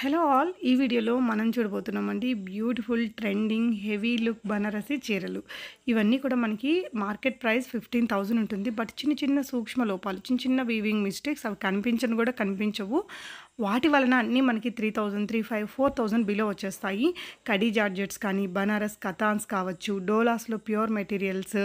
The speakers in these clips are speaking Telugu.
Hello all! ఈ వీడియోలో మనం చూడబోతున్నామండి beautiful trending heavy look Banarasi చీరలు. ఇవన్నీ కూడా మనకి మార్కెట్ ప్రైస్ 15,000 ఉంటుంది. బట్ చిన్న చిన్న సూక్ష్మ లోపాలు, చిన్న చిన్న వీవింగ్ మిస్టేక్స్ అవి కనిపించను కూడా కనిపించవు. వాటి వలన అన్నీ మనకి 3,000, 3,500, 4,000 బిలో వచ్చేస్తాయి. కడీ జార్జెట్స్ కానీ, బనారస్ కతాన్స్ కావచ్చు, డోలాస్‌లో ప్యూర్ మెటీరియల్స్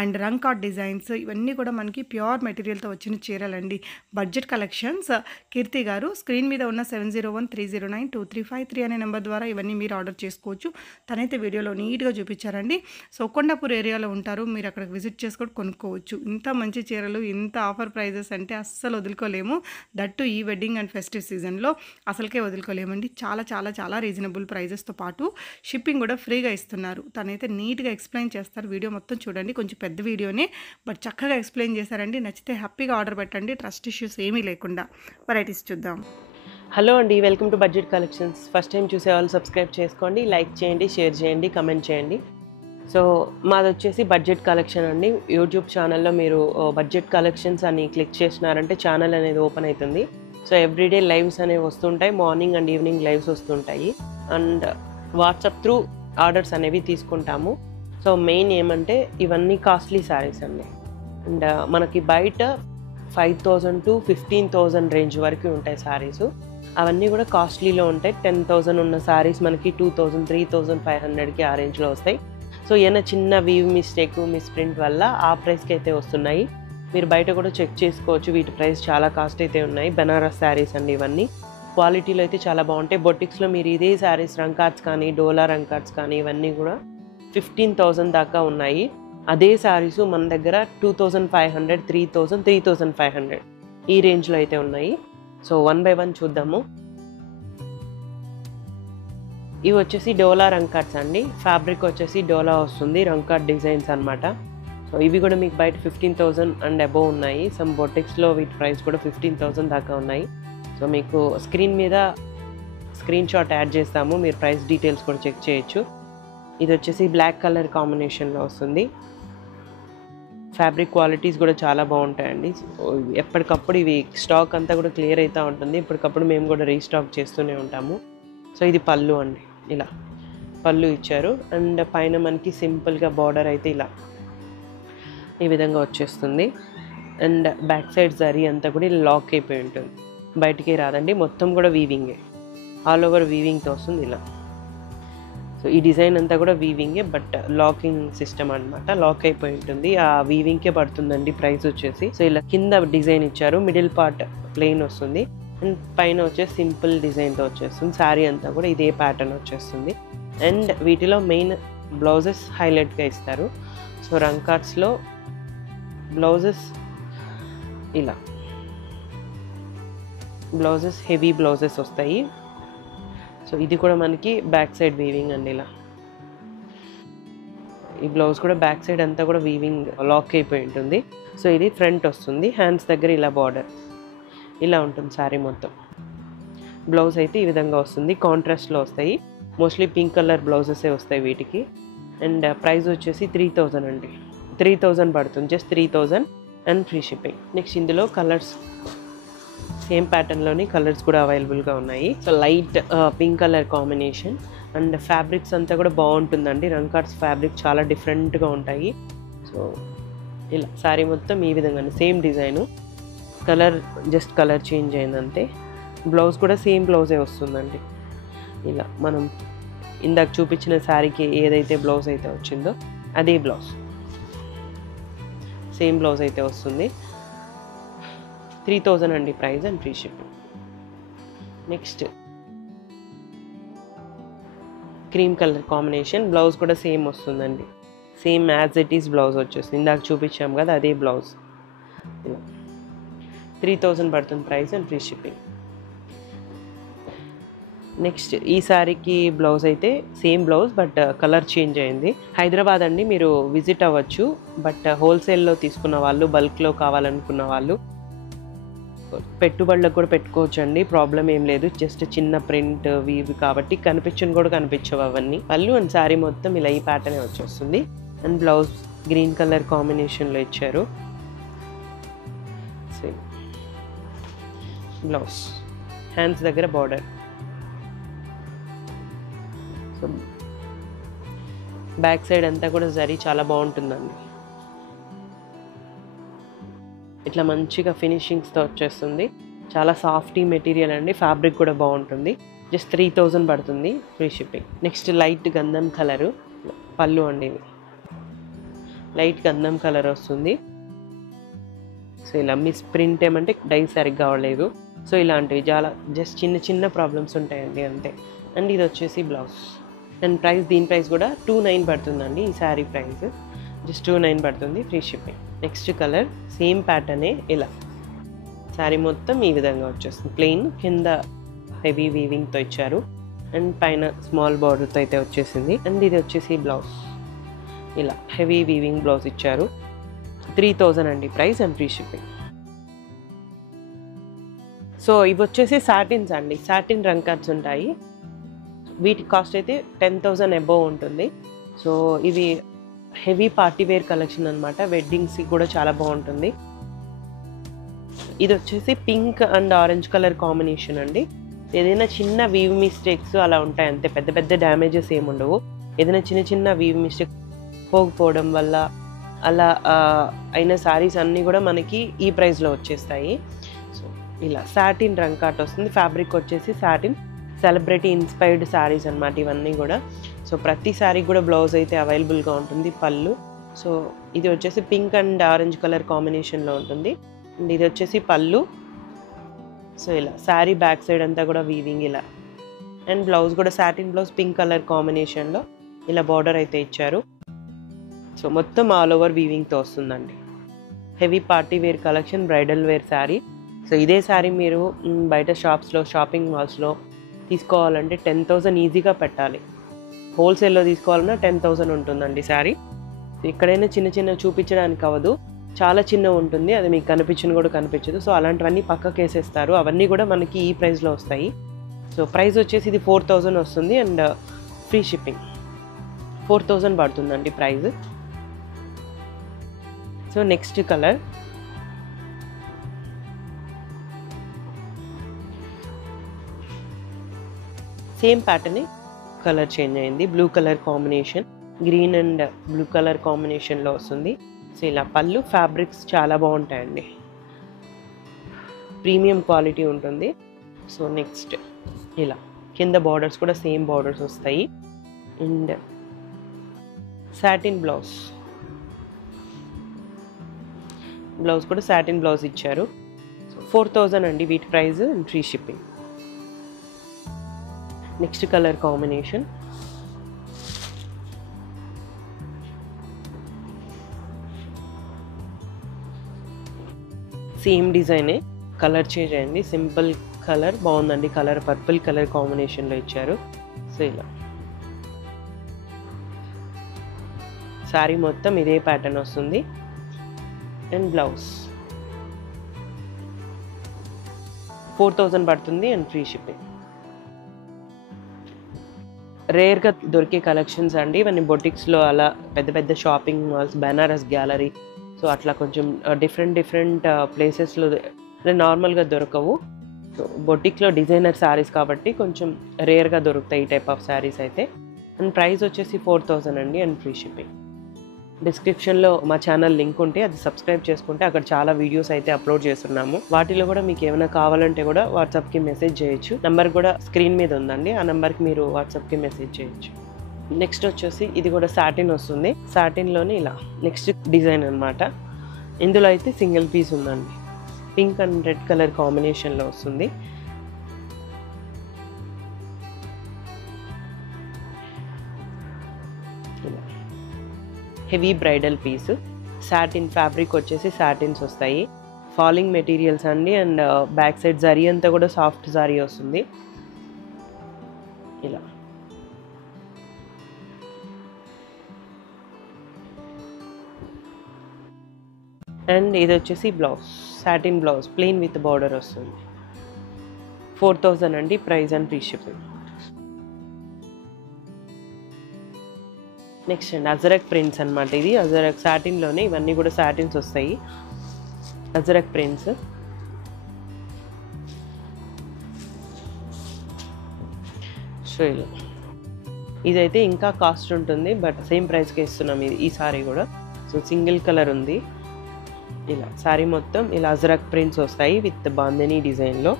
అండ్ రంకాట్ డిజైన్స్ ఇవన్నీ కూడా మనకి ప్యూర్ మెటీరియల్‌తో వచ్చిన చీరలండి. Budget collections. కీర్తి గారు స్క్రీన్ మీద ఉన్న 7013092353 అనే నెంబర్ ద్వారా ఇవన్నీ మీరు ఆర్డర్ చేసుకోవచ్చు. తనైతే వీడియోలో నీట్‌గా చూపించారండి. సో కొండాపూర్ ఏరియాలో ఉంటారు. మీరు అక్కడికి విజిట్ చేసి కూడా కొనుక్కోవచ్చు. ఇంత మంచి చీరలు, ఇంత ఆఫర్ ప్రైజెస్ అంటే అస్సలు వదులుకోలేము. దట్టు ఈ వెడ్డింగ్ అండ్ ఫెస్టివ్ సీజన్లో అసలుకే వదులుకోలేమండి. చాలా చాలా చాలా రీజనబుల్ ప్రైజెస్తో పాటు షిప్పింగ్ కూడా ఫ్రీగా ఇస్తున్నారు. తనైతే నీట్‌గా ఎక్స్ప్లెయిన్ చేస్తారు. వీడియో మొత్తం చూడండి. కొంచెం పెద్ద వీడియోనే బట్ చక్కగా ఎక్స్ప్లెయిన్ చేశారండి. నచ్చితే హ్యాపీగా ఆర్డర్ పెట్టండి. ట్రస్ట్ ఇష్యూస్ ఏమీ లేకుండా. వెరైటీస్ చూద్దాం. హలో అండి, welcome to budget collections. First time చూసే వాళ్ళు సబ్స్క్రైబ్ చేసుకోండి, లైక్ చేయండి, షేర్ చేయండి, కమెంట్ చేయండి. సో మాది వచ్చేసి బడ్జెట్ కలెక్షన్ అండి. యూట్యూబ్ ఛానల్లో మీరు బడ్జెట్ కలెక్షన్స్ అని క్లిక్ చేసినారంటే ఛానల్ అనేది ఓపెన్ అవుతుంది. సో ఎవ్రీడే లైవ్స్ అనేవి వస్తుంటాయి. మార్నింగ్ అండ్ ఈవినింగ్ లైవ్స్ వస్తుంటాయి. అండ్ వాట్సాప్ త్రూ ఆర్డర్స్ అనేవి తీసుకుంటాము. సో మెయిన్ ఏమంటే ఇవన్నీ కాస్ట్లీ శారీస్ అండి. అండ్ మనకి బయట 5,000 to 15,000 రేంజ్ వరకు ఉంటాయి శారీస్. అవన్నీ కూడా కాస్ట్లీలో ఉంటాయి. 10,000 ఉన్న శారీస్ మనకి 2,000, 3,500కి ఆ రేంజ్లో వస్తాయి. సో ఏమైనా చిన్న వీవ్ మిస్టేక్, మిస్ప్రింట్ వల్ల ఆ ప్రైస్కి అయితే వస్తున్నాయి. మీరు బయట కూడా చెక్ చేసుకోవచ్చు. వీటి ప్రైస్ చాలా కాస్ట్ అయితే ఉన్నాయి. బనారస్ శారీస్ అండి ఇవన్నీ. క్వాలిటీలో అయితే చాలా బాగుంటాయి. బొటిక్స్లో మీరు ఇదే శారీస్ రంకాట్స్ కానీ, డోలా రంకాట్స్ కానీ ఇవన్నీ కూడా 15,000 దాకా ఉన్నాయి. అదే శారీస్ మన దగ్గర 2,500, 3,000, 3,500 ఈ రేంజ్లో అయితే ఉన్నాయి. సో 1 by 1 చూద్దాము. ఇవి వచ్చేసి డోలా రంకాట్స్ అండి. ఫ్యాబ్రిక్ వచ్చేసి డోలా వస్తుంది, రంకాట్ డిజైన్స్ అనమాట. సో ఇవి కూడా మీకు బయట 15,000 అండ్ అబోవ్ ఉన్నాయి. సమ్ బొటిక్స్లో వీటి ప్రైస్ కూడా 15,000 దాకా ఉన్నాయి. సో మీకు స్క్రీన్ మీద స్క్రీన్ షాట్ యాడ్ చేస్తాము, మీరు ప్రైస్ డీటెయిల్స్ కూడా చెక్ చేయొచ్చు. ఇది వచ్చేసి బ్లాక్ కలర్ కాంబినేషన్లో వస్తుంది. ఫ్యాబ్రిక్ క్వాలిటీస్ కూడా చాలా బాగుంటాయండి. ఎప్పటికప్పుడు ఇవి స్టాక్ అంతా కూడా క్లియర్ అవుతూ ఉంటుంది. ఎప్పటికప్పుడు మేము కూడా రీస్టాక్ చేస్తూనే ఉంటాము. సో ఇది పళ్ళు అండి, ఇలా పళ్ళు ఇచ్చారు. అండ్ పైన మనకి సింపుల్గా బార్డర్ అయితే ఇలా ఈ విధంగా వచ్చేస్తుంది. అండ్ బ్యాక్ సైడ్ జరీ అంతా కూడా ఇలా లాక్ అయిపోయి ఉంటుంది, బయటికి రాదండి. మొత్తం కూడా వీవింగే, ఆల్ ఓవర్ వీవింగ్తో వస్తుంది ఇలా. సో ఈ డిజైన్ అంతా కూడా వీవింగే, బట్ లాకింగ్ సిస్టమ్ అనమాట. లాక్ అయిపోయి ఉంటుంది, ఆ వీవింగ్కే పడుతుందండి ప్రైస్ వచ్చేసి. సో ఇలా కింద డిజైన్ ఇచ్చారు, మిడిల్ పార్ట్ ప్లెయిన్ వస్తుంది అండ్ పైన వచ్చేసి సింపుల్ డిజైన్తో వచ్చేస్తుంది. శారీ అంతా కూడా ఇదే ప్యాటర్న్ వచ్చేస్తుంది. అండ్ వీటిలో మెయిన్ బ్లౌజెస్ హైలైట్గా ఇస్తారు. సో రంకాట్స్లో బ్లౌజెస్ ఇలా, బ్లౌజెస్ హెవీ బ్లౌజెస్ వస్తాయి. సో ఇది కూడా మనకి బ్యాక్ సైడ్ వీవింగ్ అండి. ఇలా ఈ బ్లౌజ్ కూడా బ్యాక్ సైడ్ అంతా కూడా వీవింగ్ లాక్ అయిపోయి ఉంటుంది. సో ఇది ఫ్రంట్ వస్తుంది, హ్యాండ్స్ దగ్గర ఇలా బార్డర్ ఇలా ఉంటుంది శారీ మొత్తం. బ్లౌజ్ అయితే ఈ విధంగా వస్తుంది, కాంట్రాస్ట్లో వస్తాయి. మోస్ట్లీ పింక్ కలర్ బ్లౌజెసే వస్తాయి వీటికి. అండ్ ప్రైస్ వచ్చేసి 3,000 అండి. 3,000 పడుతుంది, just 3,000 and free shipping. Next ఇందులో కలర్స్ సేమ్ ప్యాటర్న్లోని కలర్స్ కూడా అవైలబుల్గా ఉన్నాయి. So light pink colour combination and fabrics అంతా కూడా బాగుంటుందండి. రంకాట్స్ ఫ్యాబ్రిక్ చాలా డిఫరెంట్గా ఉంటాయి. సో ఇలా శారీ మొత్తం ఈ విధంగా same design, colour just colour change అయిందంతే. బ్లౌజ్ కూడా సేమ్ బ్లౌజే వస్తుందండి. ఇలా మనం ఇందాక చూపించిన శారీకి ఏదైతే బ్లౌజ్ అయితే వచ్చిందో అదే బ్లౌజ్, సేమ్ బ్లౌజ్ అయితే వస్తుంది. 3,000 అండి price and free shipping. Next cream colour combination, blouse కూడా సేమ్ వస్తుందండి. Same as it is blouse వచ్చేస్తుంది. ఇందాక చూపించాం కదా అదే బ్లౌజ్. ఇలా 3,000 పడుతుంది price and free shipping. Next ఈ శారీకి బ్లౌజ్ అయితే same blouse but colour change అయింది. హైదరాబాద్ అండి, మీరు విజిట్ అవ్వచ్చు. బట్ హోల్సేల్లో తీసుకున్న వాళ్ళు, బల్క్లో కావాలనుకున్న వాళ్ళు పెట్టుబడులకు కూడా పెట్టుకోవచ్చు అండి, ప్రాబ్లం ఏం లేదు. జస్ట్ చిన్న ప్రింట్ వీవి కాబట్టి కనిపించను కూడా కనిపించవు అవన్నీ. పళ్ళు అండ్ శారీ మొత్తం ఇలా ఈ ప్యాటర్నే వచ్చేస్తుంది. అండ్ బ్లౌజ్ గ్రీన్ కలర్ కాంబినేషన్లో ఇచ్చారు. సేమ్ బ్లౌజ్, హ్యాండ్స్ దగ్గర బార్డర్ సో బ్యాక్ సైడ్ అంతా కూడా జరీ చాలా బాగుంటుందండి. ఇట్లా మంచిగా ఫినిషింగ్స్తో వచ్చేస్తుంది. చాలా సాఫ్టీ మెటీరియల్ అండి. ఫ్యాబ్రిక్ కూడా బాగుంటుంది. జస్ట్ 3000 పడుతుంది, ఫ్రీ షిప్పింగ్. నెక్స్ట్ లైట్ గంధం కలరు పళ్ళు అండి. ఇది లైట్ గంధం కలర్ వస్తుంది. సో ఇలా మిస్ ప్రింట్ ఏమంటే డై సరిగ్గా అవ్వలేదు. సో ఇలాంటివి చాలా జస్ట్ చిన్న చిన్న ప్రాబ్లమ్స్ ఉంటాయండి అంతే. అండ్ ఇది వచ్చేసి బ్లౌజ్. అండ్ ప్రైస్, దీని ప్రైస్ కూడా 29 పడుతుందండి. ఈ శారీ ప్రైస్ జస్ట్ 29 పడుతుంది, free shipping. Next colour same ప్యాటర్నే. ఇలా శారీ మొత్తం ఈ విధంగా వచ్చేస్తుంది. ప్లెయిన్ కింద హెవీ వీవింగ్తో ఇచ్చారు అండ్ పైన స్మాల్ బార్డర్తో అయితే వచ్చేసింది. అండ్ ఇది వచ్చేసి బ్లౌజ్. ఇలా హెవీ వీవింగ్ బ్లౌజ్ ఇచ్చారు. 3000 అండి price and free shipping. So ఇవి వచ్చేసి సాటిన్స్ అండి. సాటిన్ రంగ్ కట్స్ ఉంటాయి. వీటి కాస్ట్ అయితే 10,000 అబోవ్ ఉంటుంది. సో ఇవి హెవీ పార్టీ వేర్ కలెక్షన్ అనమాట. వెడ్డింగ్స్కి కూడా చాలా బాగుంటుంది. ఇది వచ్చేసి pink and orange colour combination అండి. ఏదైనా చిన్న వీవ్ మిస్టేక్స్ అలా ఉంటాయి అంతే, పెద్ద పెద్ద డ్యామేజెస్ ఏముండవు. ఏదైనా చిన్న చిన్న వీవ్ మిస్టేక్ పోకపోవడం వల్ల అలా అయిన శారీస్ అన్నీ కూడా మనకి ఈ ప్రైస్లో వచ్చేస్తాయి. సో ఇలా సాటిన్ రంగ్ కాట్ వస్తుంది. ఫ్యాబ్రిక్ వచ్చేసి సాటిన్ సెలబ్రిటీ ఇన్స్పైర్డ్ శారీస్ అనమాట ఇవన్నీ కూడా. సో ప్రతి శారీ కూడా బ్లౌజ్ అయితే అవైలబుల్గా ఉంటుంది. పళ్ళు, సో ఇది వచ్చేసి పింక్ అండ్ ఆరెంజ్ కలర్ కాంబినేషన్లో ఉంటుంది. అండ్ ఇది వచ్చేసి పళ్ళు. సో ఇలా శారీ బ్యాక్ సైడ్ అంతా కూడా వీవింగ్ ఇలా. అండ్ బ్లౌజ్ కూడా సాటిన్ బ్లౌజ్ పింక్ కలర్ కాంబినేషన్లో ఇలా బార్డర్ అయితే ఇచ్చారు. సో మొత్తం ఆల్ ఓవర్ వీవింగ్తో వస్తుందండి. Heavy party wear collection, bridal wear sari. So ఇదే శారీ మీరు బయట షాప్స్లో, షాపింగ్ మాల్స్లో తీసుకోవాలంటే 10,000 ఈజీగా పెట్టాలి. హోల్సేల్లో తీసుకోవాలన్నా 10,000 ఉంటుందండి శారీ. ఇక్కడైనా చిన్న చిన్న చూపించడానికి అవ్వదు, చాలా చిన్న ఉంటుంది, అది మీకు కనిపించను కూడా కనిపించదు. సో అలాంటివన్నీ పక్కకు వేసేస్తారు. అవన్నీ కూడా మనకి ఈ ప్రైస్లో వస్తాయి. సో ప్రైస్ వచ్చేసి ఇది 4,000 వస్తుంది అండ్ ఫ్రీ షిప్పింగ్. 4,000 పడుతుందండి price. So next colour same pattern, colour change అయింది. Blue colour combination, green and blue colour కాంబినేషన్లో వస్తుంది. సో ఇలా పళ్ళు, ఫ్యాబ్రిక్స్ చాలా బాగుంటాయండి, ప్రీమియం క్వాలిటీ ఉంటుంది. సో నెక్స్ట్ ఇలా కింద బార్డర్స్ కూడా సేమ్ బార్డర్స్ వస్తాయి. అండ్ సాటిన్ బ్లౌజ్, బ్లౌజ్ కూడా సాటిన్ బ్లౌజ్ ఇచ్చారు. సో 4,000 అండి వీటి price and free shipping. Next colour combination same డిజైనే, కలర్ చేంజ్ అయింది. సింపుల్ కలర్ బాగుందండి. కలర్ పర్పుల్ కలర్ కాంబినేషన్లో ఇచ్చారు. సో ఇలా శారీ మొత్తం ఇదే ప్యాటర్న్ వస్తుంది. అండ్ బ్లౌజ్ 4,000 పడుతుంది అండ్ ఫ్రీ షిప్పింగ్. రేర్గా దొరికే కలెక్షన్స్ అండి ఇవన్నీ. బొటిక్స్లో అలా పెద్ద పెద్ద shopping malls, Banaras gallery, so అట్లా కొంచెం డిఫరెంట్ ప్లేసెస్లో నార్మల్గా దొరకవు. సో బొటిక్లో డిజైనర్ శారీస్ కాబట్టి కొంచెం రేర్గా దొరుకుతాయి ఈ టైప్ ఆఫ్ శారీస్ అయితే. అండ్ ప్రైస్ వచ్చేసి 4,000 అండి అండ్ ఫ్రీ షిప్పింగ్. డిస్క్రిప్షన్లో మా ఛానల్ లింక్ ఉంటే అది సబ్స్క్రైబ్ చేసుకుంటే అక్కడ చాలా వీడియోస్ అయితే అప్లోడ్ చేస్తున్నాము. వాటిలో కూడా మీకు ఏమైనా కావాలంటే కూడా వాట్సాప్కి మెసేజ్ చేయొచ్చు. నెంబర్ కూడా స్క్రీన్ మీద ఉందండి, ఆ నెంబర్కి మీరు వాట్సాప్కి మెసేజ్ చేయొచ్చు. నెక్స్ట్ వచ్చేసి ఇది కూడా సాటిన్ వస్తుంది. సాటిన్లోనే ఇలా నెక్స్ట్ డిజైన్ అనమాట. ఇందులో అయితే సింగిల్ పీస్ ఉందండి. పింక్ అండ్ రెడ్ కలర్ కాంబినేషన్లో వస్తుంది. Heavy bridal piece, satin fabric వచ్చేసి సాటిన్స్ వస్తాయి. ఫాలింగ్ మెటీరియల్స్ అండి. అండ్ బ్యాక్ సైడ్ జరీ అంతా కూడా సాఫ్ట్ జరీ వస్తుంది. ఇలా అండ్ ఇది వచ్చేసి blouse, satin blouse plain with border వస్తుంది. 4,000 అండి price and free shipping. Next అండి అజరక్ ప్రింట్స్ అనమాట. ఇది అజరక్ సాటిన్లోనే, ఇవన్నీ కూడా సాటిన్స్ వస్తాయి. అజరక్ ప్రింట్స్ సో ఇలా ఇదైతే ఇంకా కాస్ట్ ఉంటుంది, బట్ సేమ్ ప్రైస్కి ఇస్తున్నాం ఈ సారీ కూడా. సో సింగిల్ కలర్ ఉంది. ఇలా సారీ మొత్తం ఇలా అజ్రక్ ప్రింట్స్ వస్తాయి విత్ బాందిని డిజైన్లో.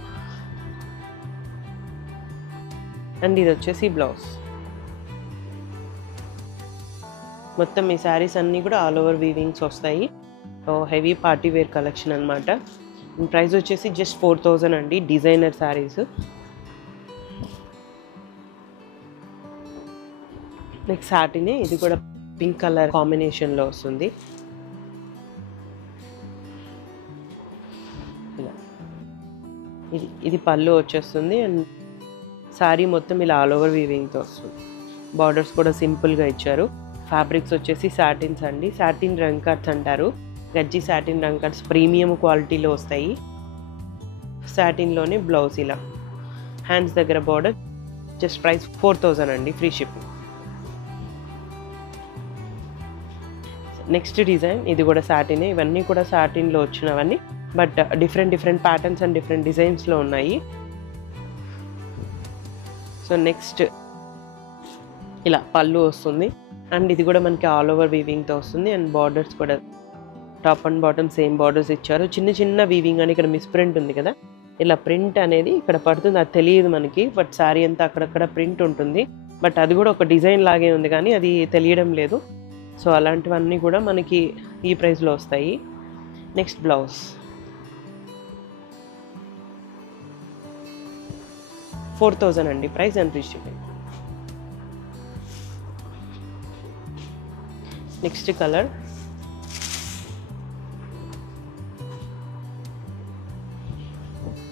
అండ్ ఇది వచ్చేసి బ్లౌజ్. మొత్తం ఈ శారీస్ అన్నీ కూడా ఆల్ ఓవర్ వీవింగ్స్ వస్తాయి. హెవీ పార్టీ వేర్ కలెక్షన్ అనమాట. ప్రైస్ వచ్చేసి జస్ట్ 4000 అండి. డిజైనర్ శారీస్. నెక్స్ట్ సాటిన్, ఇది కూడా పింక్ కలర్ కాంబినేషన్లో వస్తుంది. ఇలా ఇది పళ్ళు వచ్చేస్తుంది. అండ్ శారీ మొత్తం ఇలా ఆల్ ఓవర్ వీవింగ్తో వస్తుంది. బార్డర్స్ కూడా సింపుల్గా ఇచ్చారు. ఫ్యాబ్రిక్స్ వచ్చేసి సాటిన్స్ అండి. సాటిన్ రంగ్ కట్స్ అంటారు. గజ్జి సాటిన్ రంగ్ కట్స్ ప్రీమియం క్వాలిటీలో వస్తాయి. సాటిన్లోనే బ్లౌజ్ ఇలా హ్యాండ్స్ దగ్గర బార్డర్. జస్ట్ ప్రైస్ 4000 అండి, ఫ్రీ షిప్పింగ్. నెక్స్ట్ డిజైన్, ఇది కూడా సాటినే. ఇవన్నీ కూడా సాటిన్లో వచ్చినవన్నీ, but different patterns and different డిజైన్స్లో ఉన్నాయి. సో నెక్స్ట్ ఇలా పళ్ళు వస్తుంది. అండ్ ఇది కూడా మనకి ఆల్ ఓవర్ వీవింగ్తో వస్తుంది. అండ్ బార్డర్స్ కూడా top and bottom same borders ఇచ్చారు. చిన్న వీవింగ్ అని ఇక్కడ మిస్ ప్రింట్ ఉంది కదా, ఇలా ప్రింట్ అనేది ఇక్కడ పడుతుంది. అది తెలియదు మనకి, బట్ శారీ అంతా అక్కడక్కడ ప్రింట్ ఉంటుంది. బట్ అది కూడా ఒక డిజైన్ లాగే ఉంది కానీ అది తెలియడం లేదు. సో అలాంటివన్నీ కూడా మనకి ఈ ప్రైస్లో వస్తాయి. నెక్స్ట్ బ్లౌజ్ 4000 అండి, price and free shipping. Next colour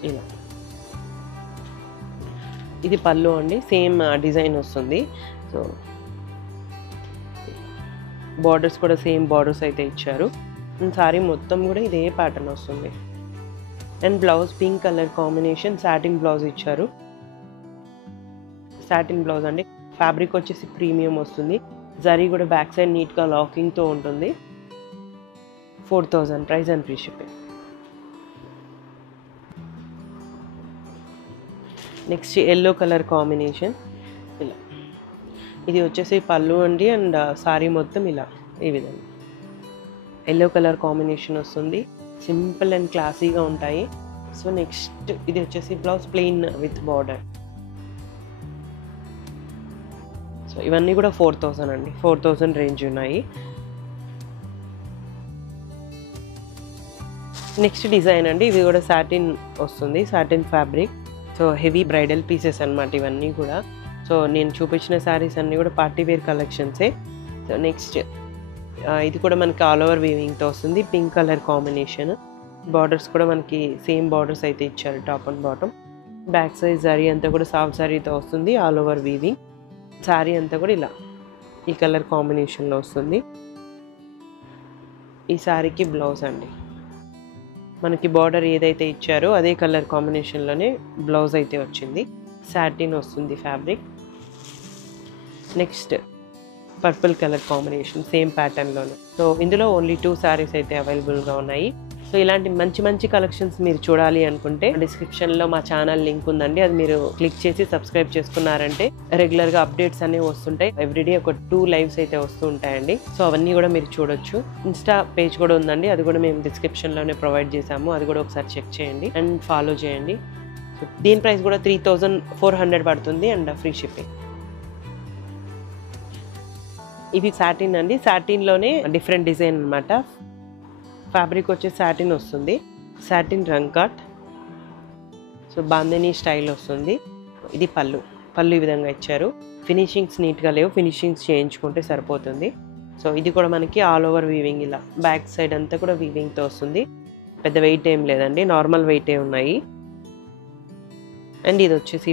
ఇలా, ఇది పళ్ళు అండి. సేమ్ డిజైన్ వస్తుంది. సో బార్డర్స్ కూడా సేమ్ బార్డర్స్ అయితే ఇచ్చారు. అండ్ సారీ మొత్తం కూడా ఇదే ప్యాటర్న్ వస్తుంది. And blouse pink colour combination satin blouse ఇచ్చారు. సాటిన్ బ్లౌజ్ అండి. ఫ్యాబ్రిక్ వచ్చేసి ప్రీమియం వస్తుంది. జరీ కూడా బ్యాక్ సైడ్ నీట్గా లాకింగ్తో ఉంటుంది. 4000 price and free shipping. Next yellow colour combination ఇలా, ఇది వచ్చేసి పళ్ళు అండి. అండ్ సారీ మొత్తం ఇలా ఈ విధంగా ఎల్లో కలర్ కాంబినేషన్ వస్తుంది. సింపుల్ అండ్ క్లాసీగా ఉంటాయి. సో నెక్స్ట్ ఇది వచ్చేసి blouse plain with border. So ఇవన్నీ కూడా 4000 అండి, 4000 రేంజ్ ఉన్నాయి. నెక్స్ట్ డిజైన్ అండి, ఇది కూడా సాటిన్ వస్తుంది, satin fabric. So heavy bridal pieces అనమాట ఇవన్నీ కూడా. సో నేను చూపించిన శారీస్ అన్నీ కూడా పార్టీ వేర్ కలెక్షన్సే. సో నెక్స్ట్ ఇది కూడా మనకి ఆల్ ఓవర్ వీవింగ్తో వస్తుంది. Pink colour combination. బార్డర్స్ కూడా మనకి సేమ్ బార్డర్స్ అయితే ఇచ్చారు top and bottom. Back side sorry అంతా కూడా సాఫ్ట్ సారీతో వస్తుంది, ఆల్ ఓవర్ వీవింగ్. సారీ అంతా కూడా ఇలా ఈ కలర్ కాంబినేషన్లో వస్తుంది. ఈ సారీకి బ్లౌజ్ అండి, మనకి బార్డర్ ఏదైతే ఇచ్చారో అదే కలర్ కాంబినేషన్లోనే బ్లౌజ్ అయితే వచ్చింది. సాటిన్ వస్తుంది fabric. Next purple colour combination same ప్యాటర్న్లోనే. సో ఇందులో ఓన్లీ 2 సారీస్ అయితే అవైలబుల్గా ఉన్నాయి. సో ఇలాంటి మంచి కలెక్షన్స్ మీరు చూడాలి అనుకుంటే డిస్క్రిప్షన్లో మా ఛానల్ లింక్ ఉందండి. అది మీరు క్లిక్ చేసి సబ్స్క్రైబ్ చేసుకున్నారంటే రెగ్యులర్గా అప్డేట్స్ అనేవి వస్తుంటాయి. ఎవ్రీడే ఒక 2 లైవ్స్ అయితే వస్తూ ఉంటాయండి. సో అవన్నీ కూడా మీరు చూడొచ్చు. ఇన్స్టా పేజ్ కూడా ఉందండి, అది కూడా మేము డిస్క్రిప్షన్లోనే ప్రొవైడ్ చేసాము. అది కూడా ఒకసారి చెక్ చేయండి అండ్ ఫాలో చేయండి. సో దీని ప్రైస్ కూడా 3400 పడుతుంది అండ్ ఫ్రీ షిప్పింగ్. ఇవి సాటిన్ అండి. సాటిన్లోనే డిఫరెంట్ డిజైన్ అనమాట. ఫ్యాబ్రిక్ వచ్చే సాటిన్ వస్తుంది, సాటిన్ రంగ్ కట్. సో బాందిని స్టైల్ వస్తుంది. ఇది పళ్ళు ఈ విధంగా ఇచ్చారు. ఫినిషింగ్స్ నీట్గా లేవు, ఫినిషింగ్స్ చేయించుకుంటే సరిపోతుంది. సో ఇది కూడా మనకి ఆల్ ఓవర్ వీవింగ్. ఇలా బ్యాక్ సైడ్ అంతా కూడా వీవింగ్తో వస్తుంది. పెద్ద వెయిట్ ఏం లేదండి, నార్మల్ వెయిటే ఉన్నాయి. అండ్ ఇది వచ్చేసి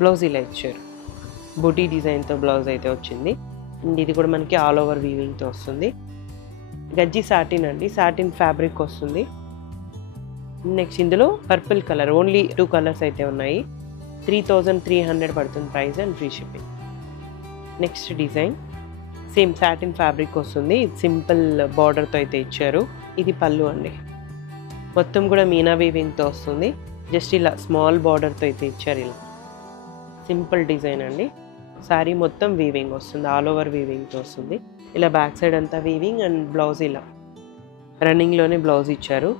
బ్లౌజ్ ఇలా ఇచ్చారు. బూటీ డిజైన్తో బ్లౌజ్ అయితే వచ్చింది. అండ్ ఇది కూడా మనకి ఆల్ ఓవర్ వీవింగ్తో వస్తుంది. గజ్జి సాటిన్ అండి, సాటిన్ ఫ్యాబ్రిక్ వస్తుంది. నెక్స్ట్ ఇందులో పర్పుల్ కలర్, ఓన్లీ 2 కలర్స్ అయితే ఉన్నాయి. 3300 పడుతుంది price and free shipping. Next design same satin fabric వస్తుంది. ఇది సింపుల్ బార్డర్తో అయితే ఇచ్చారు. ఇది పళ్ళు అండి, మొత్తం కూడా మీనా వీవింగ్తో వస్తుంది. జస్ట్ ఇలా స్మాల్ బార్డర్తో అయితే ఇచ్చారు. ఇలా సింపుల్ డిజైన్ అండి. శారీ మొత్తం వీవింగ్ వస్తుంది, ఆల్ ఓవర్ వీవింగ్తో వస్తుంది. ఇలా బ్యాక్ సైడ్ అంతా వీవింగ్ అండ్ బ్లౌజ్ ఇలా రన్నింగ్లోనే బ్లౌజ్ ఇచ్చారు.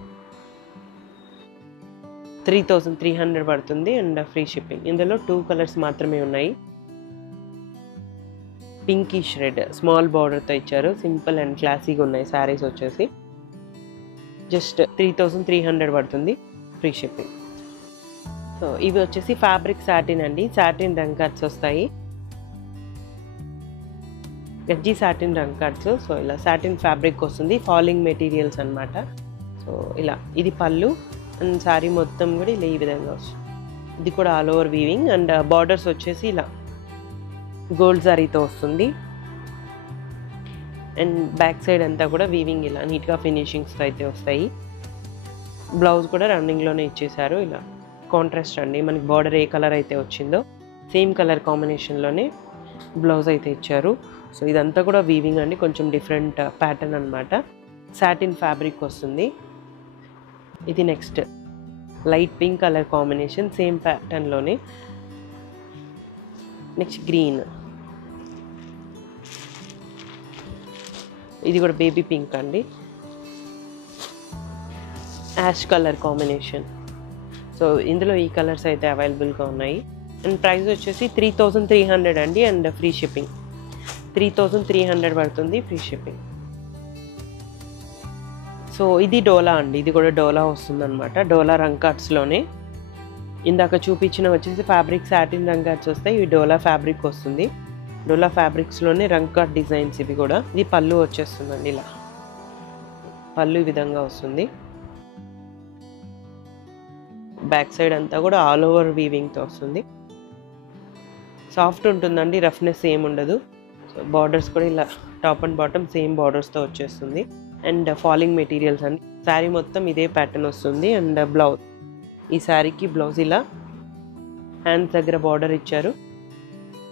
3300 పడుతుంది అండ్ ఫ్రీ షిప్పింగ్. ఇందులో 2 కలర్స్ మాత్రమే ఉన్నాయి. పింకిష్ రెడ్ స్మాల్ బార్డర్తో ఇచ్చారు. సింపుల్ అండ్ క్లాసీగా ఉన్నాయి శారీస్ వచ్చేసి. జస్ట్ 3300 పడుతుంది, ఫ్రీ షిప్పింగ్. సో ఇవి వచ్చేసి ఫ్యాబ్రిక్ సాటిన్ అండి. సాటిన్ రంగ్ కట్స్ వస్తాయి, గజ్జి సాటిన్ రంగ్ కట్స్. సో ఇలా సాటిన్ ఫ్యాబ్రిక్ వస్తుంది, ఫాలింగ్ మెటీరియల్స్ అనమాట. సో ఇలా ఇది పళ్ళు అండ్ శారీ మొత్తం కూడా ఇలా ఈ విధంగా వస్తుంది. ఇది కూడా all over weaving and borders వచ్చేసి ఇలా గోల్డ్ జరీతో వస్తుంది. అండ్ బ్యాక్ సైడ్ అంతా కూడా వీవింగ్ ఇలా నీట్గా ఫినిషింగ్స్తో అయితే వస్తాయి. బ్లౌజ్ కూడా రన్నింగ్లోనే ఇచ్చేసారు. ఇలా కాంట్రాస్ట్ అండి, మనకి బార్డర్ ఏ కలర్ అయితే వచ్చిందో సేమ్ కలర్ కాంబినేషన్లోనే బ్లౌజ్ అయితే ఇచ్చారు. సో ఇదంతా కూడా వీవింగ్ అండి, కొంచెం డిఫరెంట్ ప్యాటర్న్ అనమాట. సాటిన్ ఫ్యాబ్రిక్ వస్తుంది. ఇది next light pink colour combination, same ప్యాటర్న్లోనే. నెక్స్ట్ గ్రీన్, ఇది కూడా బేబీ పింక్ అండి, యాష్ కలర్ కాంబినేషన్. సో ఇందులో ఈ కలర్స్ అయితే అవైలబుల్గా ఉన్నాయి. అండ్ ప్రైస్ వచ్చేసి 3300 అండి అండ్ ఫ్రీ షిప్పింగ్. 3300 పడుతుంది, ఫ్రీ షిప్పింగ్. సో ఇది డోలా అండి, ఇది కూడా డోలా వస్తుంది అనమాట. డోలా రంగ్ కట్స్లోనే ఇందాక చూపించిన వచ్చేసి ఫ్యాబ్రిక్ సాటిన్ రంగ్ కట్స్ వస్తాయి, ఇవి డోలా ఫ్యాబ్రిక్ వస్తుంది. డోలా ఫ్యాబ్రిక్స్లోనే రంగ్ కట్ డిజైన్స్ ఇవి కూడా. ఇది పళ్ళు వచ్చేస్తుందండి, ఇలా పళ్ళు ఈ విధంగా వస్తుంది. బ్యాక్ సైడ్ అంతా కూడా ఆల్ ఓవర్ వీవింగ్తో వస్తుంది. సాఫ్ట్ ఉంటుందండి, రఫ్నెస్ ఏం ఉండదు. సో బార్డర్స్ కూడా ఇలా టాప్ అండ్ బాటమ్ సేమ్ బార్డర్స్తో వచ్చేస్తుంది. అండ్ ఫాలింగ్ మెటీరియల్స్ అండి. శారీ మొత్తం ఇదే ప్యాటర్న్ వస్తుంది. అండ్ బ్లౌజ్, ఈ శారీకి బ్లౌజ్ ఇలా హ్యాండ్స్ దగ్గర బార్డర్ ఇచ్చారు.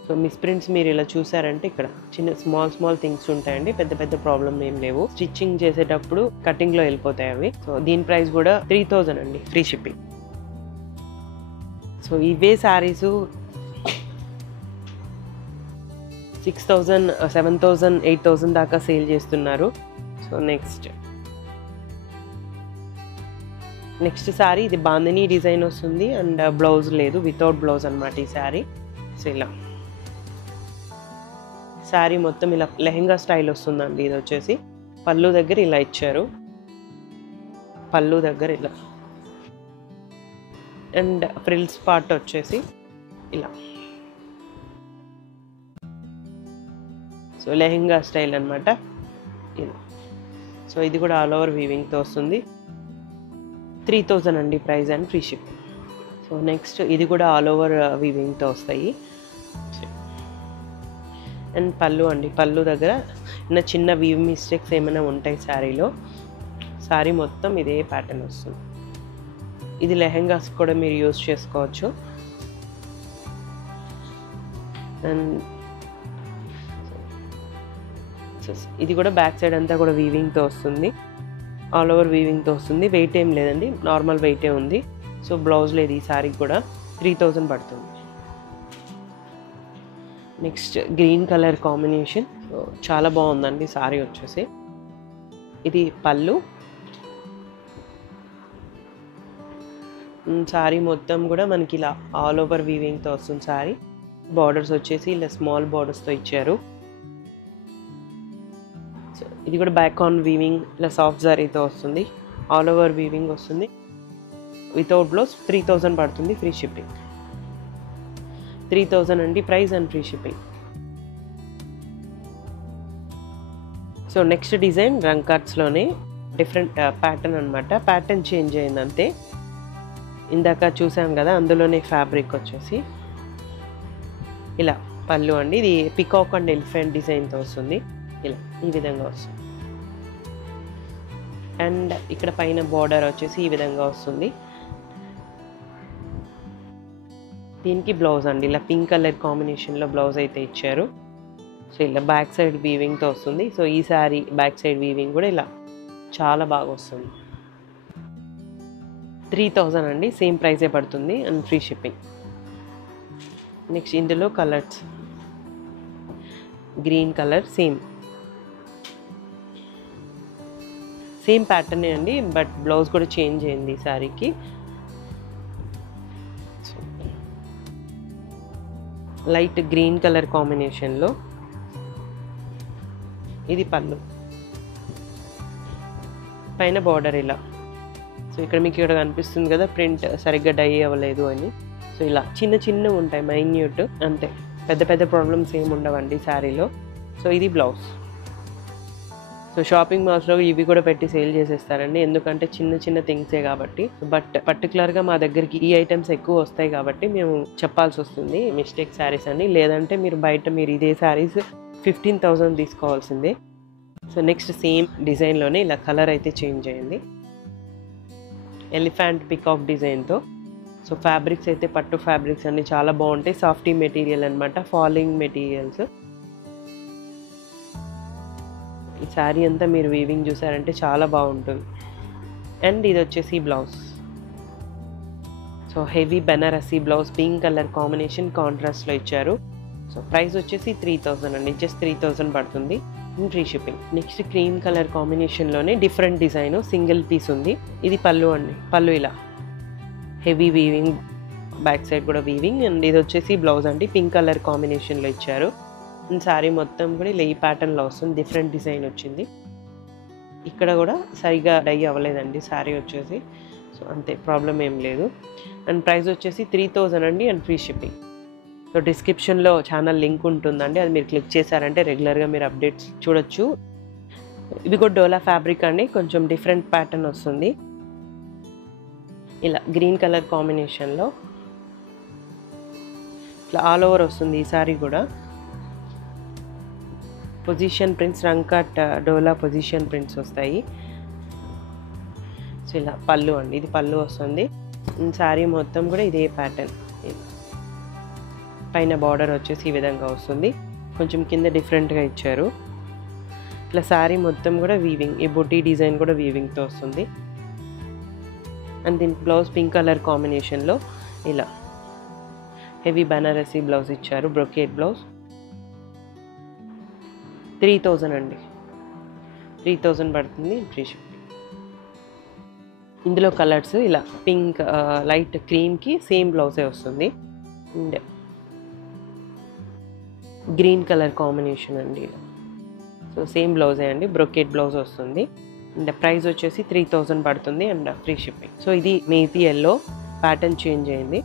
సో మిస్ప్రింట్స్ మీరు ఇలా చూసారంటే ఇక్కడ చిన్న స్మాల్ థింగ్స్ ఉంటాయండి, పెద్ద పెద్ద ప్రాబ్లమ్ ఏం లేవు. స్టిచ్చింగ్ చేసేటప్పుడు కటింగ్లో వెళ్ళిపోతాయి అవి. సో దీని ప్రైస్ కూడా 3000 అండి, ఫ్రీ షిప్పింగ్. సో ఇవే శారీస్ 6000, 7000, 8000 దాకా సేల్ చేస్తున్నారు. సో నెక్స్ట్ శారీ ఇది బాందినీ డిజైన్ వస్తుంది అండ్ బ్లౌజ్ లేదు, వితౌట్ బ్లౌజ్ అనమాట ఈ శారీ. సో ఇలా శారీ మొత్తం ఇలా లెహెంగా స్టైల్ వస్తుందండి. ఇది వచ్చేసి పళ్ళు దగ్గర ఇలా ఇచ్చారు, పళ్ళు దగ్గర ఇలా. అండ్ ఫ్రిల్స్ పార్ట్ వచ్చేసి ఇలా. సో లెహెంగా స్టైల్ అనమాట ఇది. సో ఇది కూడా ఆల్ ఓవర్ వీవింగ్తో వస్తుంది. 3000 అండి price and free ship. So next ఇది కూడా ఆల్ ఓవర్ వీవింగ్తో వస్తాయి. అండ్ పళ్ళు అండి, పళ్ళు దగ్గర చిన్న వీవ్ మిస్టేక్స్ ఏమైనా ఉంటాయి శారీలో. శారీ మొత్తం ఇదే ప్యాటర్న్ వస్తుంది. ఇది లెహెంగాస్ కూడా మీరు యూజ్ చేసుకోవచ్చు. అండ్ ఇది కూడా బ్యాక్ సైడ్ అంతా కూడా వీవింగ్తో వస్తుంది, ఆల్ ఓవర్ వీవింగ్తో వస్తుంది. వెయిట్ ఏం లేదండి, నార్మల్ వెయిటే ఉంది. సో బ్లౌజ్ లేదు ఈ శారీకి కూడా. 3000 పడుతుంది. Next green colour combination, so చాలా బాగుందండి శారీ వచ్చేసి. ఇది పళ్ళు. శారీ మొత్తం కూడా మనకి ఇలా ఆల్ ఓవర్ వీవింగ్తో వస్తుంది శారీ. బార్డర్స్ వచ్చేసి ఇలా స్మాల్ బార్డర్స్తో ఇచ్చారు. సో ఇది కూడా బ్యాక్ ఆన్ వీవింగ్ ఇలా సాఫ్ట్ జరీతో వస్తుంది, ఆల్ ఓవర్ వీవింగ్ వస్తుంది. వితౌట్ బ్లౌజ్ 3000 పడుతుంది, ఫ్రీ షిప్పింగ్. 3000 అండి price and free shipping. So next design రంగ్ కట్స్లోనే డిఫరెంట్ ప్యాటర్న్ అనమాట. ప్యాటర్న్ చేంజ్ అయిందంతే. ఇందాక చూసాం కదా, అందులోనే ఫ్యాబ్రిక్ వచ్చేసి ఇలా పళ్ళు అండి. ఇది పికాక్ అండ్ ఎలిఫెంట్ డిజైన్తో వస్తుంది, ఇలా ఈ విధంగా వస్తుంది. అండ్ ఇక్కడ పైన బార్డర్ వచ్చేసి ఈ విధంగా వస్తుంది. దీనికి బ్లౌజ్ అండి ఇలా పింక్ కలర్ కాంబినేషన్లో బ్లౌజ్ అయితే ఇచ్చారు. సో ఇలా బ్యాక్ సైడ్ వీవింగ్తో వస్తుంది. సో ఈ శారీ బ్యాక్ సైడ్ వీవింగ్ కూడా ఇలా చాలా బాగా వస్తుంది. 3000 అండి, సేమ్ ప్రైజే పడుతుంది అండ్ ఫ్రీ షిప్పింగ్. నెక్స్ట్ ఇందులో కలర్స్ గ్రీన్ కలర్ సేమ్ ప్యాటర్నే అండి, బట్ బ్లౌజ్ కూడా చేంజ్ అయింది ఈ శారీకి. లైట్ గ్రీన్ కలర్ కాంబినేషన్లో ఇది పళ్ళు, పైన బార్డర్ ఇలా. సో ఇక్కడ మీకు ఇక్కడ కనిపిస్తుంది కదా ప్రింట్ సరిగ్గా డై అవ్వలేదు అని. సో ఇలా చిన్న ఉంటాయి మైన్యూట్, అంతే, పెద్ద ప్రాబ్లమ్స్ ఏమి ఉండవండి శారీలో. సో ఇది బ్లౌజ్. సో షాపింగ్ మాల్స్లో ఇవి కూడా పెట్టి సేల్ చేసేస్తారండి, ఎందుకంటే చిన్న థింగ్సే కాబట్టి. బట్ పర్టికులర్గా మా దగ్గరికి ఈ ఐటమ్స్ ఎక్కువ వస్తాయి కాబట్టి మేము చెప్పాల్సి వస్తుంది మిస్టేక్ శారీస్ అని. లేదంటే మీరు ఇదే శారీస్ 15,000 తీసుకోవాల్సిందే. సో నెక్స్ట్ సేమ్ డిజైన్లోనే ఇలా కలర్ అయితే చేంజ్ అయింది, ఎలిఫెంట్ పికాక్ డిజైన్తో. సో ఫ్యాబ్రిక్స్ అయితే పట్టు ఫ్యాబ్రిక్స్ అన్ని చాలా బాగుంటాయి, సాఫ్టీ మెటీరియల్ అనమాట, ఫాలింగ్ మెటీరియల్స్. ఈ శారీ అంతా మీరు వీవింగ్ చూసారంటే చాలా బాగుంటుంది. అండ్ ఇది వచ్చేసి blouse. So heavy Banarasi blouse, pink colour combination కాంట్రాస్ట్లో ఇచ్చారు. సో ప్రైస్ వచ్చేసి 3,000 అండి, జస్ట్ 3,000 పడుతుంది, free shipping. Next cream colour కాంబినేషన్లోనే డిఫరెంట్ డిజైన్, సింగిల్ పీస్ ఉంది. ఇది పళ్ళు అండి, పళ్ళు ఇలా హెవీ వీవింగ్, బ్యాక్ సైడ్ కూడా వీవింగ్. అండ్ ఇది వచ్చేసి బ్లౌజ్ అండి, పింక్ కలర్ కాంబినేషన్లో ఇచ్చారు. శారీ మొత్తం కూడా ఇలా ఈ ప్యాటర్న్లో వస్తుంది, డిఫరెంట్ డిజైన్ వచ్చింది. ఇక్కడ కూడా సరిగా డై అవ్వలేదండి శారీ వచ్చేసి, సో అంతే, ప్రాబ్లం ఏం లేదు. అండ్ ప్రైస్ వచ్చేసి 3,000 అండి, అండ్ ఫ్రీ షిప్పింగ్. సో డిస్క్రిప్షన్లో ఛానల్ లింక్ ఉంటుందండి, అది మీరు క్లిక్ చేశారంటే రెగ్యులర్గా మీరు అప్డేట్స్ చూడొచ్చు. ఇవి కూడా డోలా ఫ్యాబ్రిక్ అండి, కొంచెం డిఫరెంట్ ప్యాటర్న్ వస్తుంది. ఇలా గ్రీన్ కలర్ కాంబినేషన్లో ఇట్లా ఆల్ ఓవర్ వస్తుంది ఈ శారీ కూడా. పొజిషన్ ప్రింట్స్, రంకట్ డోలా పొజిషన్ ప్రింట్స్ వస్తాయి. సో ఇలా పళ్ళు అండి, ఇది పళ్ళు వస్తుంది. శారీ మొత్తం కూడా ఇదే ప్యాటర్న్, పైన బార్డర్ వచ్చేసి ఈ విధంగా వస్తుంది, కొంచెం కింద డిఫరెంట్గా ఇచ్చారు. ఇట్లా శారీ మొత్తం కూడా వీవింగ్, ఈ బొటీ డిజైన్ కూడా వీవింగ్తో వస్తుంది. అండ్ దీనికి బ్లౌజ్ పింక్ కలర్ కాంబినేషన్లో ఇలా హెవీ బనారసీ బ్లౌజ్ ఇచ్చారు, బ్రొకేట్ బ్లౌజ్. 3,000 అండి, 3,000 పడుతుంది, ఫ్రీ షిప్పింగ్. ఇందులో కలర్స్ ఇలా పింక్, లైట్ క్రీమ్కి సేమ్ బ్లౌజే వస్తుంది. అండ్ గ్రీన్ కలర్ కాంబినేషన్ అండి, సో సేమ్ బ్లౌజే అండి, బ్రొకేట్ బ్లౌజ్ వస్తుంది. అండ్ ప్రైస్ వచ్చేసి 3,000 పడుతుంది, అండ్ ఫ్రీ షిప్పింగ్. సో ఇది మేపీ ఎల్లో, ప్యాటర్న్ చేంజ్ అయింది.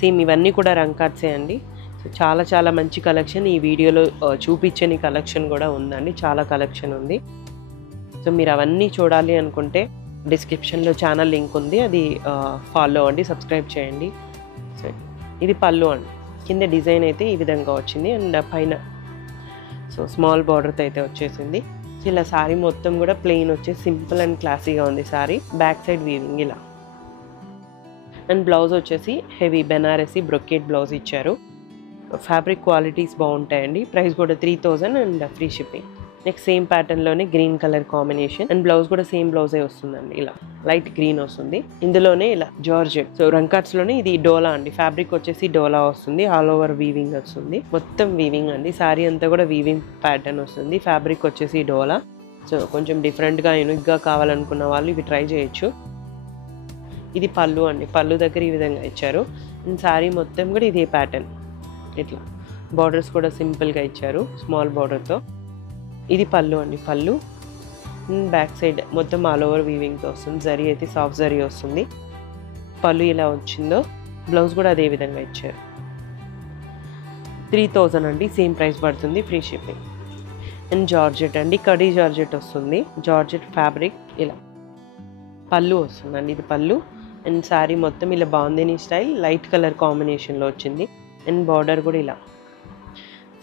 సేమ్ ఇవన్నీ కూడా రంకాట్సే అండి. సో చాలా మంచి కలెక్షన్, ఈ వీడియోలో చూపించని కలెక్షన్ కూడా ఉందండి, చాలా కలెక్షన్ ఉంది. సో మీరు అవన్నీ చూడాలి అనుకుంటే డిస్క్రిప్షన్లో ఛానల్ లింక్ ఉంది, అది ఫాలో అవ్వండి, సబ్స్క్రైబ్ చేయండి. సో ఇది పళ్ళు అండి, కింద డిజైన్ అయితే ఈ విధంగా వచ్చింది, అండ్ పైన సో స్మాల్ బార్డర్తో అయితే వచ్చేసింది. సో ఇలా శారీ మొత్తం కూడా ప్లెయిన్ వచ్చేసి సింపుల్ అండ్ క్లాసీగా ఉంది శారీ, బ్యాక్ సైడ్ వీవింగ్ ఇలా. అండ్ బ్లౌజ్ వచ్చేసి హెవీ బెనారసీ బ్రొకేట్ బ్లౌజ్ ఇచ్చారు. ఫ్యాబ్రిక్ క్వాలిటీస్ బాగుంటాయండి, ప్రైస్ కూడా 3,000 and free shipping. Next same ప్యాటర్న్లోనే green colour combination, and blouse కూడా సేమ్ బ్లౌజే వస్తుందండి, ఇలా లైట్ గ్రీన్ వస్తుంది. ఇందులోనే ఇలా జార్జెట్, సో రంకాట్స్లోనే ఇది డోలా అండి, ఫ్యాబ్రిక్ వచ్చేసి డోలా వస్తుంది, ఆల్ ఓవర్ వీవింగ్ వస్తుంది, మొత్తం వీవింగ్ అండి, శారీ అంతా కూడా వీవింగ్ ప్యాటర్న్ వస్తుంది, ఫ్యాబ్రిక్ వచ్చేసి డోలా. సో కొంచెం డిఫరెంట్గా యూనిక్గా కావాలనుకున్న వాళ్ళు ఇవి ట్రై చేయొచ్చు. ఇది పళ్ళు అండి, పళ్ళు దగ్గర ఈ విధంగా ఇచ్చారు. అండ్ శారీ మొత్తం కూడా ఇదే ప్యాటర్న్, ఇట్లా బార్డర్స్ కూడా సింపుల్గా ఇచ్చారు స్మాల్ బార్డర్తో. ఇది పళ్ళు అండి, పళ్ళు. బ్యాక్ సైడ్ మొత్తం ఆల్ ఓవర్ వీవింగ్తో వస్తుంది, జరీ అయితే సాఫ్ట్ జరీ వస్తుంది. పళ్ళు ఇలా వచ్చిందో బ్లౌజ్ కూడా అదే విధంగా ఇచ్చారు. 3,000 అండి, సేమ్ ప్రైస్ పడుతుంది, ఫ్రీ షిప్పింగ్. అండ్ జార్జెట్ అండి, కడీ జార్జెట్ వస్తుంది, జార్జెట్ ఫ్యాబ్రిక్ ఇలా పళ్ళు వస్తుందండి, ఇది పళ్ళు. అండ్ శారీ మొత్తం ఇలా బాందిని స్టైల్ లైట్ కలర్ కాంబినేషన్లో వచ్చింది. అండ్ బార్డర్ కూడా ఇలా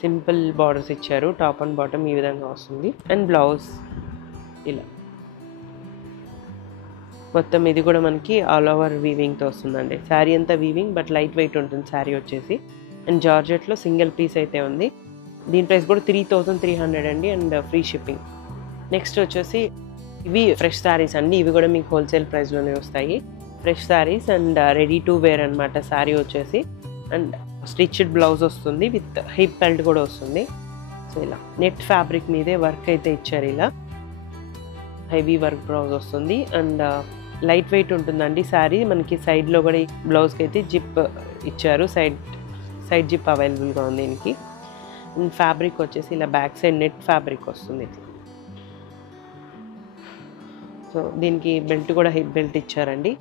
సింపుల్ బార్డర్స్ ఇచ్చారు, టాప్ అండ్ బాటమ్ ఈ విధంగా వస్తుంది. అండ్ బ్లౌజ్ ఇలా మొత్తం ఇది కూడా మనకి ఆల్ ఓవర్ వీవింగ్తో వస్తుందండి, శారీ అంతా వీవింగ్ బట్ లైట్ వెయిట్ ఉంటుంది శారీ వచ్చేసి. అండ్ జార్జెట్లో సింగిల్ పీస్ అయితే ఉంది, దీని ప్రైస్ కూడా 3,300 అండి, అండ్ ఫ్రీ షిప్పింగ్. నెక్స్ట్ వచ్చేసి ఇవి ఫ్రెష్ శారీస్ అండి, ఇవి కూడా మీకు హోల్సేల్ ప్రైస్లోనే వస్తాయి, fresh saris and ready to wear అనమాట శారీ వచ్చేసి. అండ్ స్టిచ్డ్ బ్లౌజ్ వస్తుంది, విత్ హిప్ బెల్ట్ కూడా వస్తుంది. సో ఇలా నెట్ ఫ్యాబ్రిక్ మీదే వర్క్ అయితే ఇచ్చారు. ఇలా హెవీ వర్క్ బ్లౌజ్ వస్తుంది అండ్ లైట్ వెయిట్ ఉంటుందండి శారీ. మనకి సైడ్లో కూడా బ్లౌజ్కి అయితే జిప్ ఇచ్చారు, సైడ్ జిప్ అవైలబుల్గా ఉంది దీనికి. అండ్ ఫ్యాబ్రిక్ వచ్చేసి ఇలా బ్యాక్ సైడ్ నెట్ ఫ్యాబ్రిక్ వస్తుంది. సో దీనికి బెల్ట్ కూడా హిప్ బెల్ట్ ఇచ్చారండి.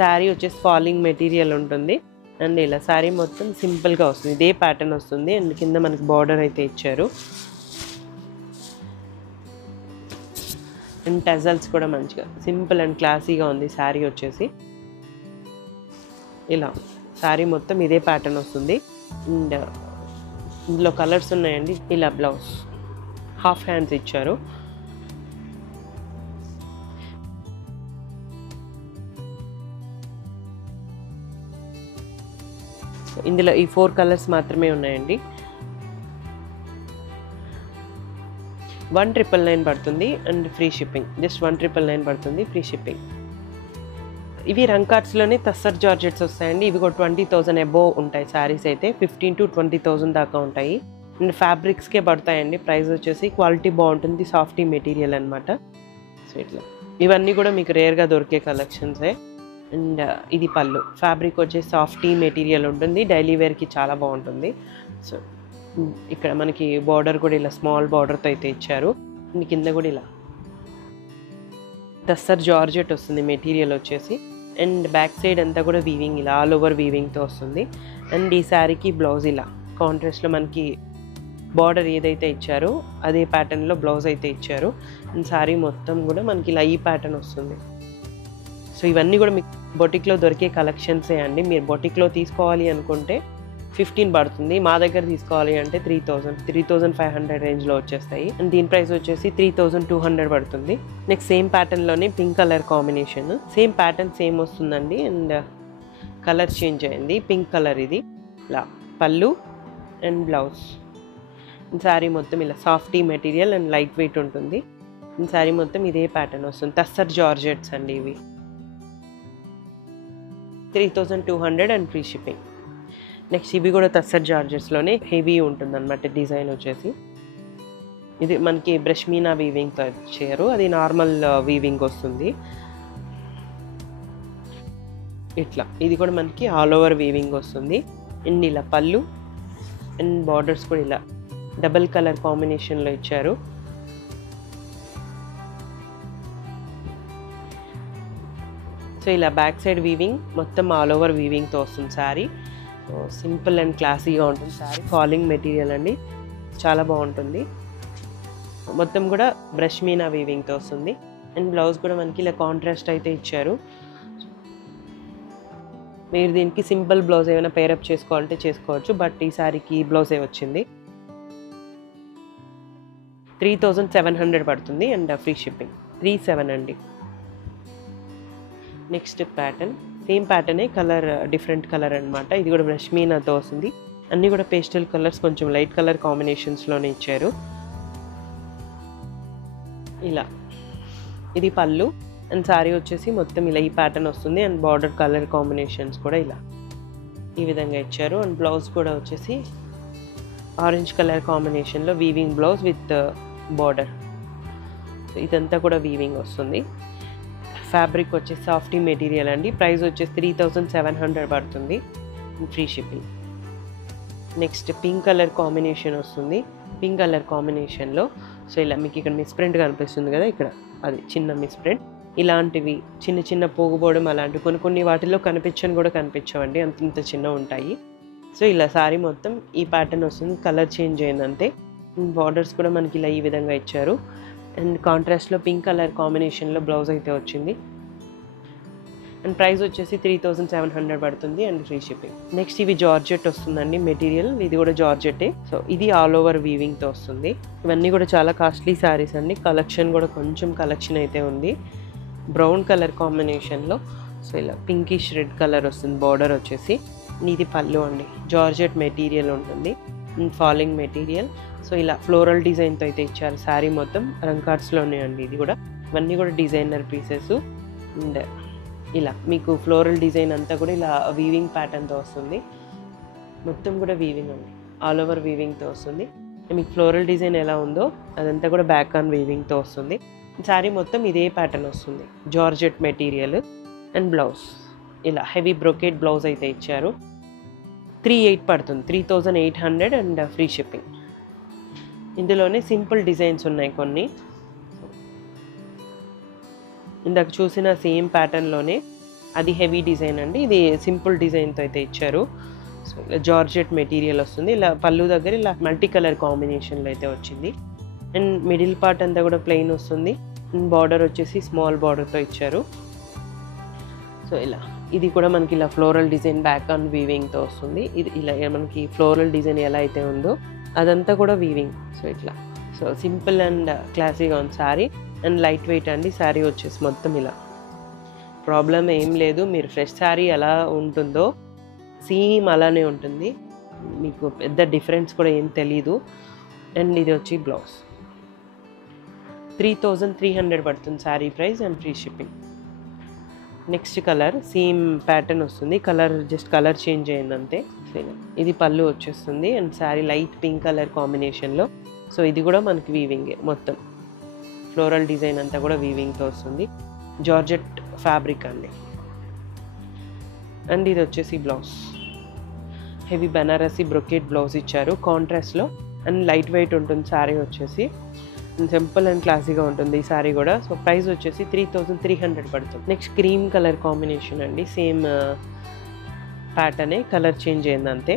శారీ వచ్చేసి ఫాలింగ్ మెటీరియల్ ఉంటుంది అండ్ ఇలా శారీ మొత్తం సింపుల్గా వస్తుంది, ఇదే ప్యాటర్న్ వస్తుంది. అండ్ కింద మనకి బార్డర్ అయితే ఇచ్చారు అండ్ టజల్స్ కూడా మంచిగా సింపుల్ అండ్ క్లాసీగా ఉంది శారీ వచ్చేసి. ఇలా శారీ మొత్తం ఇదే ప్యాటర్న్ వస్తుంది అండ్ ఇందులో కలర్స్ ఉన్నాయండి. ఇలా బ్లౌజ్ హాఫ్ హ్యాండ్స్ ఇచ్చారు. ఇందులో ఈ 4 కలర్స్ మాత్రమే ఉన్నాయండి. 1,999 పడుతుంది అండ్ ఫ్రీ షిప్పింగ్. జస్ట్ 1,999 పడుతుంది, ఫ్రీ షిప్పింగ్. ఇవి రంకార్ట్స్లోనే తస్సర్ జార్జెట్స్ వస్తాయండి. ఇవి కూడా 20,000 అబోవ్ ఉంటాయి శారీస్ అయితే. 15,000 to 20,000 దాకా ఉంటాయి అండ్ ఫ్యాబ్రిక్స్కే పడతాయండి. ప్రైస్ వచ్చేసి క్వాలిటీ బాగుంటుంది, సాఫ్టీ మెటీరియల్ అనమాట. సో ఇట్లా ఇవన్నీ కూడా మీకు రేర్గా దొరికే కలెక్షన్సే. అండ్ ఇది పళ్ళు, ఫ్యాబ్రిక్ వచ్చేసి సాఫ్టీ మెటీరియల్ ఉంటుంది, డైలీ వేర్కి చాలా బాగుంటుంది. సో ఇక్కడ మనకి బార్డర్ కూడా ఇలా స్మాల్ బార్డర్తో అయితే ఇచ్చారు. కింద కూడా ఇలా తస్సర్ జార్జెట్ వస్తుంది మెటీరియల్ వచ్చేసి. అండ్ బ్యాక్ సైడ్ అంతా కూడా వీవింగ్, ఇలా ఆల్ ఓవర్ వీవింగ్తో వస్తుంది. అండ్ ఈ శారీకి బ్లౌజ్ ఇలా కాంట్రాస్ట్లో మనకి బార్డర్ ఏదైతే ఇచ్చారో అదే ప్యాటర్న్లో బ్లౌజ్ అయితే ఇచ్చారు. అండ్ శారీ మొత్తం కూడా మనకి ఇలా ఈ ప్యాటర్న్ వస్తుంది. సో ఇవన్నీ కూడా మీకు బొటిక్లో దొరికే కలెక్షన్సే అండి. మీరు బొటిక్లో తీసుకోవాలి అనుకుంటే 15 పడుతుంది, మా దగ్గర తీసుకోవాలి అంటే 3,500 రేంజ్లో వచ్చేస్తాయి. అండ్ దీని ప్రైస్ వచ్చేసి 3,200 పడుతుంది. నెక్స్ట్ సేమ్ ప్యాటర్న్లోనే pink colour combination, same pattern same వస్తుందండి అండ్ కలర్ చేంజ్ అయింది. పింక్ కలర్ ఇది. ఇలా పళ్ళు అండ్ బ్లౌజ్. శారీ మొత్తం ఇలా softy material and light weight ఉంటుంది. శారీ మొత్తం ఇదే ప్యాటర్న్ వస్తుంది. తస్సర్ జార్జెట్స్ అండి ఇవి. 3,200 అండ్ ఫ్రీ షిప్పింగ్. నెక్స్ట్ ఇవి కూడా తస్సర్ జార్జెట్స్లోనే హెవీ ఉంటుంది అనమాట డిజైన్ వచ్చేసి. ఇది మనకి బ్రష్ మీనా వీవింగ్తో ఇచ్చారు, అది నార్మల్ వీవింగ్ వస్తుంది. ఇట్లా ఇది కూడా మనకి ఆల్ ఓవర్ వీవింగ్ వస్తుంది. అండ్ ఇలా పళ్ళు అండ్ బార్డర్స్ కూడా ఇలా డబల్ కలర్ కాంబినేషన్లో ఇచ్చారు. సో ఇలా బ్యాక్ సైడ్ వీవింగ్ మొత్తం ఆల్ ఓవర్ వీవింగ్తో వస్తుంది శారీ. సో సింపుల్ అండ్ క్లాసీగా ఉంటుంది శారీ. ఫాలింగ్ మెటీరియల్ అండి, చాలా బాగుంటుంది. మొత్తం కూడా బ్రష్ మీనా వీవింగ్తో వస్తుంది. అండ్ బ్లౌజ్ కూడా మనకి ఇలా కాంట్రాస్ట్ అయితే ఇచ్చారు. మీరు దీనికి సింపుల్ బ్లౌజ్ ఏమైనా పేరప్ చేసుకోవాలంటే చేసుకోవచ్చు, బట్ ఈ శారీకి ఈ బ్లౌజే వచ్చింది. 3,700 పడుతుంది అండ్ ఫ్రీ షిప్పింగ్. 37 అండి. నెక్స్ట్ ప్యాటర్న్ సేమ్ ప్యాటర్నే, కలర్ డిఫరెంట్ కలర్ అనమాట. ఇది కూడా బ్రష్ మీనాతో వస్తుంది. అన్నీ కూడా పేస్టల్ కలర్స్, కొంచెం లైట్ కలర్ కాంబినేషన్స్లోనే ఇచ్చారు. ఇలా ఇది పళ్ళు అండ్ శారీ వచ్చేసి మొత్తం ఇలా ఈ ప్యాటర్న్ వస్తుంది. అండ్ బార్డర్ కలర్ కాంబినేషన్స్ కూడా ఇలా ఈ విధంగా ఇచ్చారు. అండ్ బ్లౌజ్ కూడా వచ్చేసి ఆరెంజ్ కలర్ కాంబినేషన్లో వీవింగ్ బ్లౌజ్ విత్ బార్డర్. ఇదంతా కూడా వీవింగ్ వస్తుంది. ఫ్యాబ్రిక్ వచ్చేసి సాఫ్టీ మెటీరియల్ అండి. ప్రైస్ వచ్చేసి 3,700 పడుతుంది, free shipping. Next pink colour combination వస్తుంది. పింక్ కలర్ కాంబినేషన్లో సో ఇలా మీకు ఇక్కడ మిస్ ప్రింట్ కనిపిస్తుంది కదా, ఇక్కడ అది చిన్న మిస్ ప్రింట్. ఇలాంటివి చిన్న చిన్న పోగుపోవడం అలాంటివి కొన్ని వాటిల్లో కనిపించని కూడా కనిపించవండి, అంత చిన్న ఉంటాయి. సో ఇలా శారీ మొత్తం ఈ ప్యాటర్న్ వస్తుంది, కలర్ చేంజ్ అయిందంతే. బార్డర్స్ కూడా మనకి ఇలా ఈ విధంగా ఇచ్చారు. అండ్ కాంట్రాస్ట్లో పింక్ కలర్ కాంబినేషన్లో బ్లౌజ్ అయితే వచ్చింది. అండ్ ప్రైస్ వచ్చేసి 3,700 పడుతుంది అండ్ ఫ్రీ షిప్పింగ్. నెక్స్ట్ ఇవి జార్జెట్ వస్తుందండి మెటీరియల్, ఇది కూడా జార్జెటే. సో ఇది ఆల్ ఓవర్ వీవింగ్తో వస్తుంది. ఇవన్నీ కూడా చాలా కాస్ట్లీ శారీస్ అండి. కలెక్షన్ కూడా కొంచెం కలెక్షన్ అయితే ఉంది. బ్రౌన్ కలర్ కాంబినేషన్లో సో ఇలా పింకిష్ రెడ్ కలర్ వస్తుంది. బార్డర్ వచ్చేసి ఇది పళ్ళు అండి. జార్జెట్ మెటీరియల్ ఉంటుంది, ఫాలింగ్ మెటీరియల్. సో ఇలా ఫ్లోరల్ డిజైన్తో అయితే ఇచ్చారు. శారీ మొత్తం రంకార్ట్స్లోనే అండి. ఇది కూడా ఇవన్నీ కూడా డిజైనర్ పీసెస్. అండ్ ఇలా మీకు ఫ్లోరల్ డిజైన్ అంతా కూడా ఇలా వీవింగ్ ప్యాటర్న్తో వస్తుంది. మొత్తం కూడా వీవింగ్ అండి, ఆల్ ఓవర్ వీవింగ్తో వస్తుంది. మీకు ఫ్లోరల్ డిజైన్ ఎలా ఉందో అదంతా కూడా బ్యాక్ ఆన్ వీవింగ్తో వస్తుంది. శారీ మొత్తం ఇదే ప్యాటర్న్ వస్తుంది. జార్జెట్ మెటీరియల్ అండ్ బ్లౌజ్ ఇలా హెవీ బ్రొకేట్ బ్లౌజ్ అయితే ఇచ్చారు. 3800 పడుతుంది, 3800 అండ్ ఫ్రీ షిప్పింగ్. ఇందులోనే సింపుల్ డిజైన్స్ ఉన్నాయి కొన్ని. ఇందాక చూసిన సేమ్ ప్యాటర్న్లోనే అది హెవీ డిజైన్ అండి, ఇది సింపుల్ డిజైన్తో అయితే ఇచ్చారు. సో ఇలా జార్జెట్ మెటీరియల్ వస్తుంది. ఇలా పళ్ళు దగ్గర ఇలా మల్టీ కలర్ కాంబినేషన్లో అయితే వచ్చింది. అండ్ మిడిల్ పార్ట్ అంతా కూడా ప్లెయిన్ వస్తుంది. అండ్ బార్డర్ వచ్చేసి స్మాల్ బార్డర్తో ఇచ్చారు. సో ఇలా ఇది కూడా మనకి ఇలా ఫ్లోరల్ డిజైన్ బ్యాక్ ఆన్ వీవింగ్తో వస్తుంది. ఇది ఇలా మనకి ఫ్లోరల్ డిజైన్ ఎలా అయితే ఉందో అదంతా కూడా వీవింగ్. సో ఇట్లా సో సింపుల్ అండ్ క్లాసీగా ఉంది శారీ. అండ్ లైట్ వెయిట్ అండి. శారీ వచ్చేసి మొత్తం ఇలా ప్రాబ్లం ఏం లేదు. మీరు ఫ్రెష్ శారీ ఎలా ఉంటుందో సేమ్ అలానే ఉంటుంది, మీకు పెద్ద డిఫరెన్స్ కూడా ఏం తెలీదు. అండ్ ఇది వచ్చి బ్లౌజ్ 3300 పడుతుంది sari price and free shipping. Next colour same pattern వస్తుంది, కలర్ జస్ట్ కలర్ చేంజ్ అయింది అంతే. ఇది పళ్ళు వచ్చేస్తుంది and sari light pink colour కాంబినేషన్లో. సో ఇది కూడా మనకి వీవింగే, మొత్తం ఫ్లోరల్ డిజైన్ అంతా కూడా వీవింగ్తో వస్తుంది. జార్జెట్ ఫ్యాబ్రిక్ అండి. అండ్ ఇది వచ్చేసి blouse heavy Banarasi brocade blouse ఇచ్చారు కాంట్రాస్ట్లో. అండ్ లైట్ వెయిట్ ఉంటుంది శారీ వచ్చేసి. సింపుల్ అండ్ క్లాసీగా ఉంటుంది ఈ శారీ కూడా. సో ప్రైస్ వచ్చేసి 3300 పడుతుంది. నెక్స్ట్ క్రీమ్ కలర్ కాంబినేషన్ అండి, సేమ్ ప్యాటర్నే, కలర్ చేంజ్ అయింది అంతే.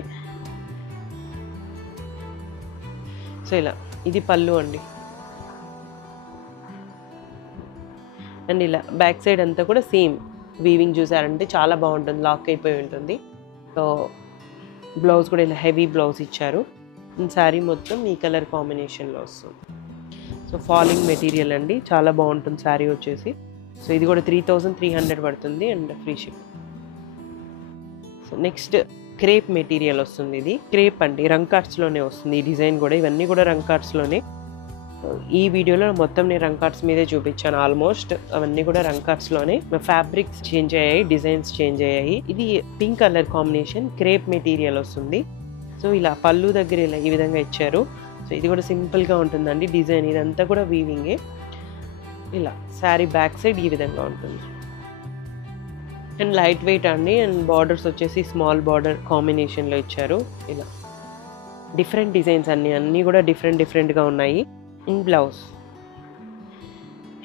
సో ఇలా ఇది పళ్ళు అండి. అండ్ ఇలా బ్యాక్ సైడ్ అంతా కూడా సేమ్ వీవింగ్ చూసారంటే చాలా బాగుంటుంది, లాక్ అయిపోయి ఉంటుంది. సో బ్లౌజ్ కూడా ఇలా హెవీ బ్లౌజ్ ఇచ్చారు. శారీ మొత్తం ఈ కలర్ కాంబినేషన్లో వస్తుంది. సో ఫాలింగ్ మెటీరియల్ అండి, చాలా బాగుంటుంది శారీ వచ్చేసి. సో ఇది కూడా 3300 పడుతుంది and free ship. So next crepe material వస్తుంది. ఇది క్రేప్ అండి, రంగ్ కార్డ్స్లోనే వస్తుంది ఈ డిజైన్ కూడా. ఇవన్నీ కూడా రంగ్ కార్డ్స్లోనే. ఈ వీడియోలో మొత్తం నేను రంగ్ కార్డ్స్ మీదే చూపించాను ఆల్మోస్ట్. అవన్నీ కూడా రంగ్ కార్డ్స్లోనే. ఫ్యాబ్రిక్స్ చేంజ్ అయ్యాయి, డిజైన్స్ చేంజ్ అయ్యాయి. ఇది pink colour combination crepe material వస్తుంది. సో ఇలా పళ్ళు దగ్గర ఇలా ఈ విధంగా ఇచ్చారు. సో ఇది కూడా సింపుల్గా ఉంటుందండి డిజైన్, ఇదంతా కూడా వీవింగే. ఇలా శారీ బ్యాక్ సైడ్ ఈ విధంగా ఉంటుంది. అండ్ లైట్ వెయిట్ అండి. అండ్ బార్డర్స్ వచ్చేసి స్మాల్ బార్డర్ కాంబినేషన్లో ఇచ్చారు. ఇలా డిఫరెంట్ డిజైన్స్ అన్నీ కూడా డిఫరెంట్గా ఉన్నాయి. అండ్ బ్లౌజ్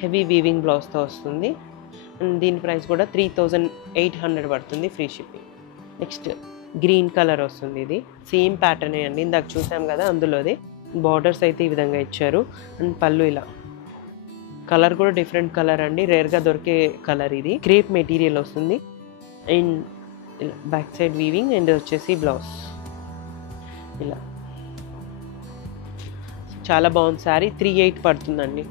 హెవీ వీవింగ్ బ్లౌజ్తో వస్తుంది. అండ్ దీని ప్రైస్ కూడా 3800 పడుతుంది free shipping. Next green colour వస్తుంది. ఇది సేమ్ ప్యాటర్నే అండి, ఇందాక చూసాం కదా అందులోది. బార్డర్స్ అయితే ఈ విధంగా ఇచ్చారు. అండ్ పళ్ళు ఇలా కలర్ కూడా డిఫరెంట్ కలర్ అండి, రేర్గా దొరికే కలర్. ఇది క్రేప్ మెటీరియల్ వస్తుంది. అండ్ ఇలా బ్యాక్ సైడ్ వీవింగ్. అండ్ వచ్చేసి బ్లౌజ్ ఇలా చాలా బాగుంది శారీ. 3800 పడుతుందండి,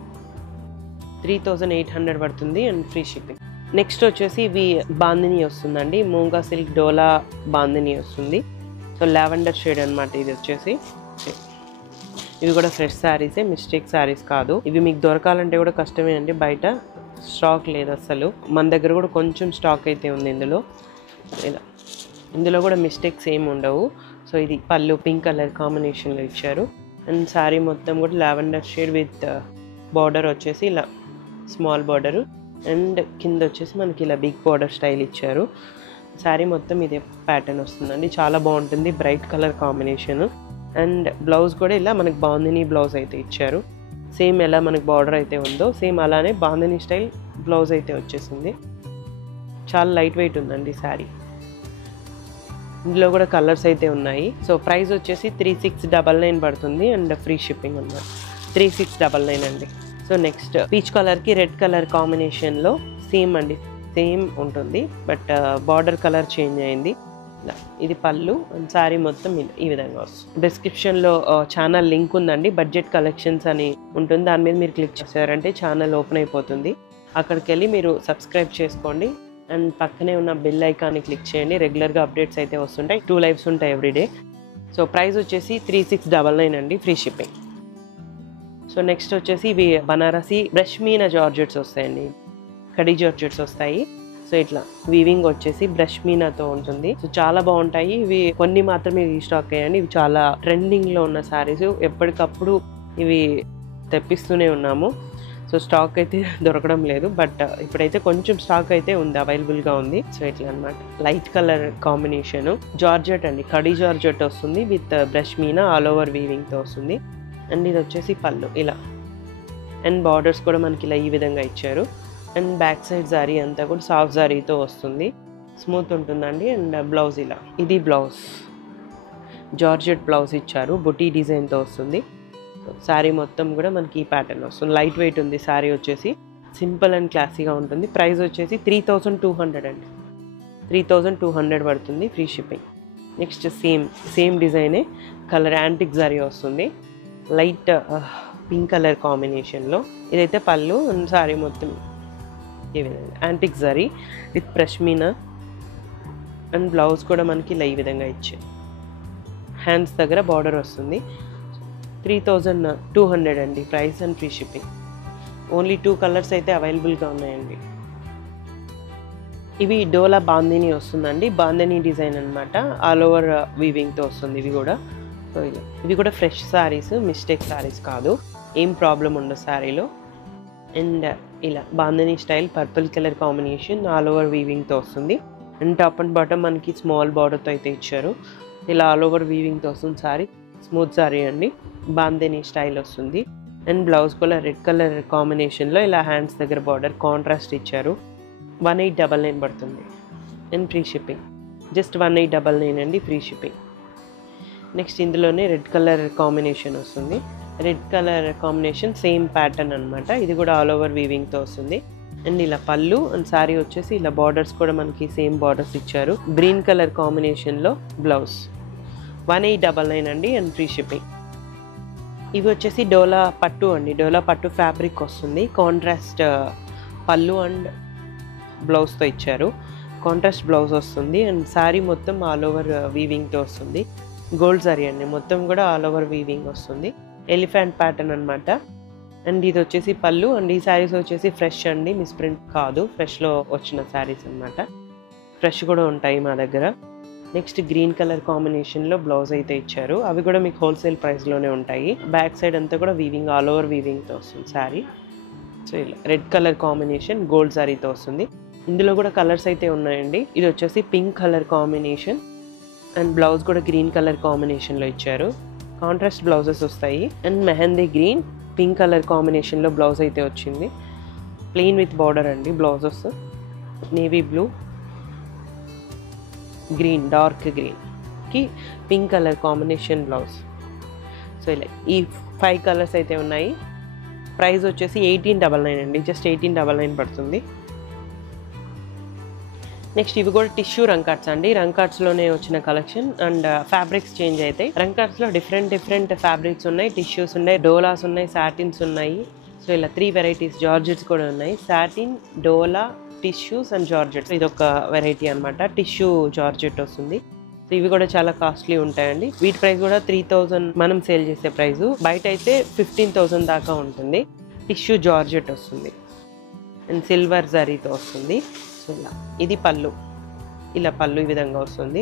3800 పడుతుంది అండ్ ఫ్రీ షిప్పింగ్. నెక్స్ట్ వచ్చేసి ఇవి బాందిని వస్తుందండి, మూంగా సిల్క్ డోలా బాందిని వస్తుంది. సో లావెండర్ షేడ్ అనమాట ఇది వచ్చేసి. ఇవి కూడా ఫ్రెష్ శారీసే, మిస్టేక్ శారీస్ కాదు. ఇవి మీకు దొరకాలంటే కూడా కష్టమే అండి, బయట స్టాక్ లేదు అసలు. మన దగ్గర కూడా కొంచెం స్టాక్ అయితే ఉంది ఇందులో. ఇలా ఇందులో కూడా మిస్టేక్స్ ఏమి ఉండవు. సో ఇది పళ్ళు పింక్ కలర్ కాంబినేషన్లో ఇచ్చారు. అండ్ శారీ మొత్తం కూడా లావెండర్ షేడ్ విత్ బార్డర్ వచ్చేసి ఇలా స్మాల్ బార్డరు. అండ్ కింద వచ్చేసి మనకి ఇలా బిగ్ బార్డర్ స్టైల్ ఇచ్చారు. శారీ మొత్తం ఇదే ప్యాటర్న్ వస్తుందండి, చాలా బాగుంటుంది, bright colour combination. And blouse కూడా ఇలా మనకి బాందిని బ్లౌజ్ అయితే ఇచ్చారు. సేమ్ ఎలా మనకి బార్డర్ అయితే ఉందో సేమ్ అలానే బాందిని స్టైల్ బ్లౌజ్ అయితే వచ్చేసింది. చాలా లైట్ వెయిట్ ఉందండి శారీ. ఇందులో కూడా కలర్స్ అయితే ఉన్నాయి. సో ప్రైస్ వచ్చేసి 3699 పడుతుంది అండ్ ఫ్రీ షిప్పింగ్ అన్నమాట. 3699 అండి. సో నెక్స్ట్ పీచ్ కలర్కి రెడ్ కలర్ కాంబినేషన్లో సేమ్ అండి, సేమ్ ఉంటుంది బట్ బార్డర్ కలర్ చేంజ్ అయింది. ఇది పళ్ళు అండ్ శారీ మొత్తం ఈ విధంగా వస్తుంది. డిస్క్రిప్షన్లో ఛానల్ లింక్ ఉందండి, బడ్జెట్ కలెక్షన్స్ అని ఉంటుంది. దాని మీద మీరు క్లిక్ చేశారంటే ఛానల్ ఓపెన్ అయిపోతుంది. అక్కడికి వెళ్ళి మీరు సబ్స్క్రైబ్ చేసుకోండి. అండ్ పక్కనే ఉన్న బెల్ ఐకాన్ని క్లిక్ చేయండి, రెగ్యులర్గా అప్డేట్స్ అయితే వస్తుంటాయి. 2 లైవ్స్ ఉంటాయి ఎవ్రీడే. సో ప్రైస్ వచ్చేసి 3699 అండి, ఫ్రీ షిప్పింగ్. సో నెక్స్ట్ వచ్చేసి ఇవి బనారసి బ్రష్ మీనా జార్జెట్స్ వస్తాయండి, కడీ జార్జెట్స్ వస్తాయి. సో ఇట్లా వీవింగ్ వచ్చేసి బ్రష్ మీనాతో ఉంటుంది. సో చాలా బాగుంటాయి ఇవి. కొన్ని మాత్రమే రీస్టాక్ అయ్యాయండి. ఇవి చాలా ట్రెండింగ్లో ఉన్న శారీస్. ఎప్పటికప్పుడు ఇవి తెప్పిస్తూనే ఉన్నాము. సో స్టాక్ అయితే దొరకడం లేదు, బట్ ఇప్పుడైతే కొంచెం స్టాక్ అయితే ఉంది, అవైలబుల్గా ఉంది. సో ఇట్లా అనమాట. లైట్ కలర్ కాంబినేషను, జార్జెట్ అండి, కడీ జార్జెట్ వస్తుంది with brush meena all over వీవింగ్తో వస్తుంది. అండ్ ఇది వచ్చేసి పళ్ళు ఇలా, అండ్ బార్డర్స్ కూడా మనకి ఇలా ఈ విధంగా ఇచ్చారు. అండ్ బ్యాక్ సైడ్ జారీ అంతా కూడా సాఫ్ట్ జారీతో వస్తుంది, స్మూత్ ఉంటుందండి. అండ్ బ్లౌజ్ ఇలా, ఇది బ్లౌజ్ జార్జెట్ బ్లౌజ్ ఇచ్చారు, బుటీ డిజైన్తో వస్తుంది. శారీ మొత్తం కూడా మనకి ఈ ప్యాటర్న్ వస్తుంది. లైట్ వెయిట్ ఉంది శారీ వచ్చేసి, సింపుల్ అండ్ క్లాసీగా ఉంటుంది. ప్రైస్ వచ్చేసి 3200 అండి, 3200 పడుతుంది, ఫ్రీ షిప్పింగ్. నెక్స్ట్ సేమ్ డిజైనే, కలర్ యాంటిక్ జారీ వస్తుంది, లైట్ పింక్ కలర్ కాంబినేషన్లో. ఇదైతే పళ్ళు అండ్ శారీ మొత్తం ఈ విధంగా antique zari with pashmina. And blouse కూడా మనకి ఇలా ఈ విధంగా ఇచ్చే, హ్యాండ్స్ దగ్గర బార్డర్ వస్తుంది. 3200 అండి price and free shipping. Only 2 colours అయితే అవైలబుల్గా ఉన్నాయండి. ఇవి డోలా బాందిని వస్తుందండి, బాందిని డిజైన్ అనమాట, ఆల్ ఓవర్ వీవింగ్తో వస్తుంది ఇవి కూడా. సో ఇవి కూడా ఫ్రెష్ శారీస్, మిస్టేక్ శారీస్ కాదు, ఏం ప్రాబ్లం ఉండదు శారీలో. అండ్ ఇలా bandhani style purple colour combination all over వీవింగ్తో వస్తుంది. అండ్ టాప్ అండ్ బాటమ్ మనకి స్మాల్ బార్డర్తో అయితే ఇచ్చారు. ఇలా ఆల్ ఓవర్ వీవింగ్తో వస్తుంది శారీ, స్మూత్ శారీ అండి, బాందిని స్టైల్ వస్తుంది. అండ్ బ్లౌజ్ కూడా రెడ్ కలర్ కాంబినేషన్లో ఇలా హ్యాండ్స్ దగ్గర బార్డర్ కాంట్రాస్ట్ ఇచ్చారు. 1899 పడుతుంది అండ్ ఫ్రీ షిప్పింగ్. జస్ట్ 1899 అండి, ఫ్రీ షిప్పింగ్. నెక్స్ట్ ఇందులోనే రెడ్ కలర్ కాంబినేషన్ వస్తుంది, red colour combination same pattern అనమాట. ఇది కూడా ఆల్ ఓవర్ వీవింగ్తో వస్తుంది. అండ్ ఇలా పళ్ళు అండ్ శారీ వచ్చేసి ఇలా బార్డర్స్ కూడా మనకి సేమ్ బార్డర్స్ ఇచ్చారు. గ్రీన్ కలర్ కాంబినేషన్లో బ్లౌజ్ 1899 అండి అండ్ ఫ్రీ షిప్పింగ్. ఇవి వచ్చేసి డోలా పట్టు అండి, డోలా పట్టు ఫ్యాబ్రిక్ వస్తుంది. కాంట్రాస్ట్ పళ్ళు అండ్ బ్లౌజ్తో ఇచ్చారు, కాంట్రాస్ట్ బ్లౌజ్ వస్తుంది. అండ్ శారీ మొత్తం ఆల్ ఓవర్ వీవింగ్తో వస్తుంది. గోల్డ్ శారీ అండి, మొత్తం కూడా ఆల్ ఓవర్ వీవింగ్ వస్తుంది, ఎలిఫెంట్ ప్యాటర్న్ అనమాట. అండ్ ఇది వచ్చేసి పళ్ళు. అండ్ ఈ శారీస్ వచ్చేసి ఫ్రెష్ అండి, మిస్ప్రింట్ కాదు, ఫ్రెష్లో వచ్చిన శారీస్ అనమాట. ఫ్రెష్ కూడా ఉంటాయి మా దగ్గర. నెక్స్ట్ గ్రీన్ కలర్ కాంబినేషన్లో బ్లౌజ్ అయితే ఇచ్చారు, అవి కూడా మీకు హోల్సేల్ ప్రైస్లోనే ఉంటాయి. బ్యాక్ సైడ్ అంతా కూడా వీవింగ్ ఆల్ ఓవర్ వీవింగ్తో వస్తుంది శారీ. సో ఇలా రెడ్ కలర్ కాంబినేషన్ గోల్డ్ శారీతో వస్తుంది. ఇందులో కూడా కలర్స్ అయితే ఉన్నాయండి. ఇది వచ్చేసి pink colour combination and blouse కూడా గ్రీన్ కలర్ కాంబినేషన్లో ఇచ్చారు, కాంట్రాస్ట్ బ్లౌజెస్ వస్తాయి. And mehndi green pink colour కాంబినేషన్లో బ్లౌజ్ అయితే వచ్చింది, ప్లెయిన్ విత్ బార్డర్ అండి. Blouses navy blue, green, dark గ్రీన్కి pink colour combination blouse. So ఇలా ఈ 5 కలర్స్ అయితే ఉన్నాయి. ప్రైస్ వచ్చేసి 1899 అండి, జస్ట్ 1899 పడుతుంది. నెక్స్ట్ ఇవి కూడా టిష్యూ రంకాట్స్ అండి, రంకాట్స్లోనే వచ్చిన కలెక్షన్. అండ్ ఫ్యాబ్రిక్స్ చేంజ్ అవుతాయి. రంకాట్స్లో డిఫరెంట్ ఫ్యాబ్రిక్స్ ఉన్నాయి, టిష్యూస్ ఉన్నాయి, డోలాస్ ఉన్నాయి, సాటిన్స్ ఉన్నాయి. సో ఇలా 3 వెరైటీస్. జార్జెట్స్ కూడా ఉన్నాయి, satin, dola, tissues and georgettes. ఇది ఒక వెరైటీ అనమాట, టిష్యూ జార్జెట్ వస్తుంది. సో ఇవి కూడా చాలా కాస్ట్లీ ఉంటాయండి. వీటి ప్రైస్ కూడా 3000 మనం సేల్ చేసే ప్రైస్, బయట అయితే 15,000 దాకా ఉంటుంది. టిష్యూ జార్జెట్ వస్తుంది అండ్ సిల్వర్ జరీతో వస్తుంది. సో ఇలా ఇది పళ్ళు, ఇలా పళ్ళు ఈ విధంగా వస్తుంది.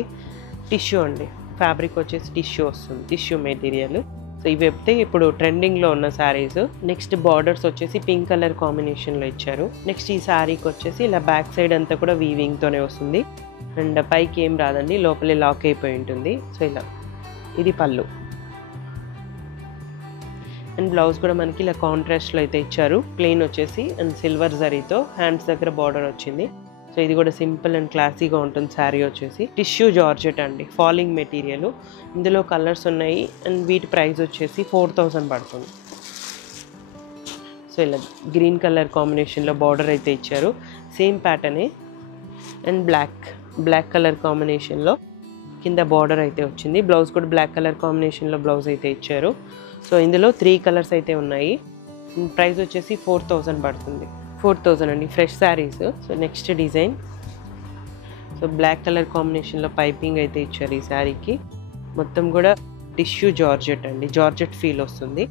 టిష్యూ అండి, ఫ్యాబ్రిక్ వచ్చేసి టిష్యూ వస్తుంది, టిష్యూ మెటీరియల్. సో ఇవి అయితే ఇప్పుడు ట్రెండింగ్లో ఉన్న శారీస్. నెక్స్ట్ బార్డర్స్ వచ్చేసి పింక్ కలర్ కాంబినేషన్లో ఇచ్చారు. నెక్స్ట్ ఈ శారీకి వచ్చేసి ఇలా బ్యాక్ సైడ్ అంతా కూడా వీవింగ్తోనే వస్తుంది. అండ్ పైకి ఏం రాదండి, లోపలే లాక్ అయిపోయి ఉంటుంది. సో ఇలా ఇది పళ్ళు అండ్ బ్లౌజ్ కూడా మనకి ఇలా కాంట్రాస్ట్లో అయితే ఇచ్చారు, ప్లెయిన్ వచ్చేసి అండ్ సిల్వర్ జరీతో హ్యాండ్స్ దగ్గర బార్డర్ వచ్చింది. సో ఇది కూడా సింపుల్ అండ్ క్లాసీగా ఉంటుంది శారీ వచ్చేసి. టిష్యూ జార్జెట్ అండి, ఫాలింగ్ మెటీరియల్. ఇందులో కలర్స్ ఉన్నాయి అండ్ వీటి ప్రైస్ వచ్చేసి 4000 పడుతుంది. సో ఇలా గ్రీన్ కలర్ కాంబినేషన్లో బార్డర్ అయితే ఇచ్చారు, సేమ్ ప్యాటర్నే. అండ్ బ్లాక్ కలర్ కాంబినేషన్లో కింద బార్డర్ అయితే వచ్చింది. బ్లౌజ్ కూడా బ్లాక్ కలర్ కాంబినేషన్లో బ్లౌజ్ అయితే ఇచ్చారు. సో ఇందులో 3 కలర్స్ అయితే ఉన్నాయి. ప్రైస్ వచ్చేసి 4000 పడుతుంది. 4000 అండి, fresh saris. So next design, so black colour కాంబినేషన్లో పైపింగ్ అయితే ఇచ్చారు ఈ శారీకి. మొత్తం కూడా టిష్యూ జార్జెట్ అండి, జార్జెట్ ఫీల్ వస్తుంది.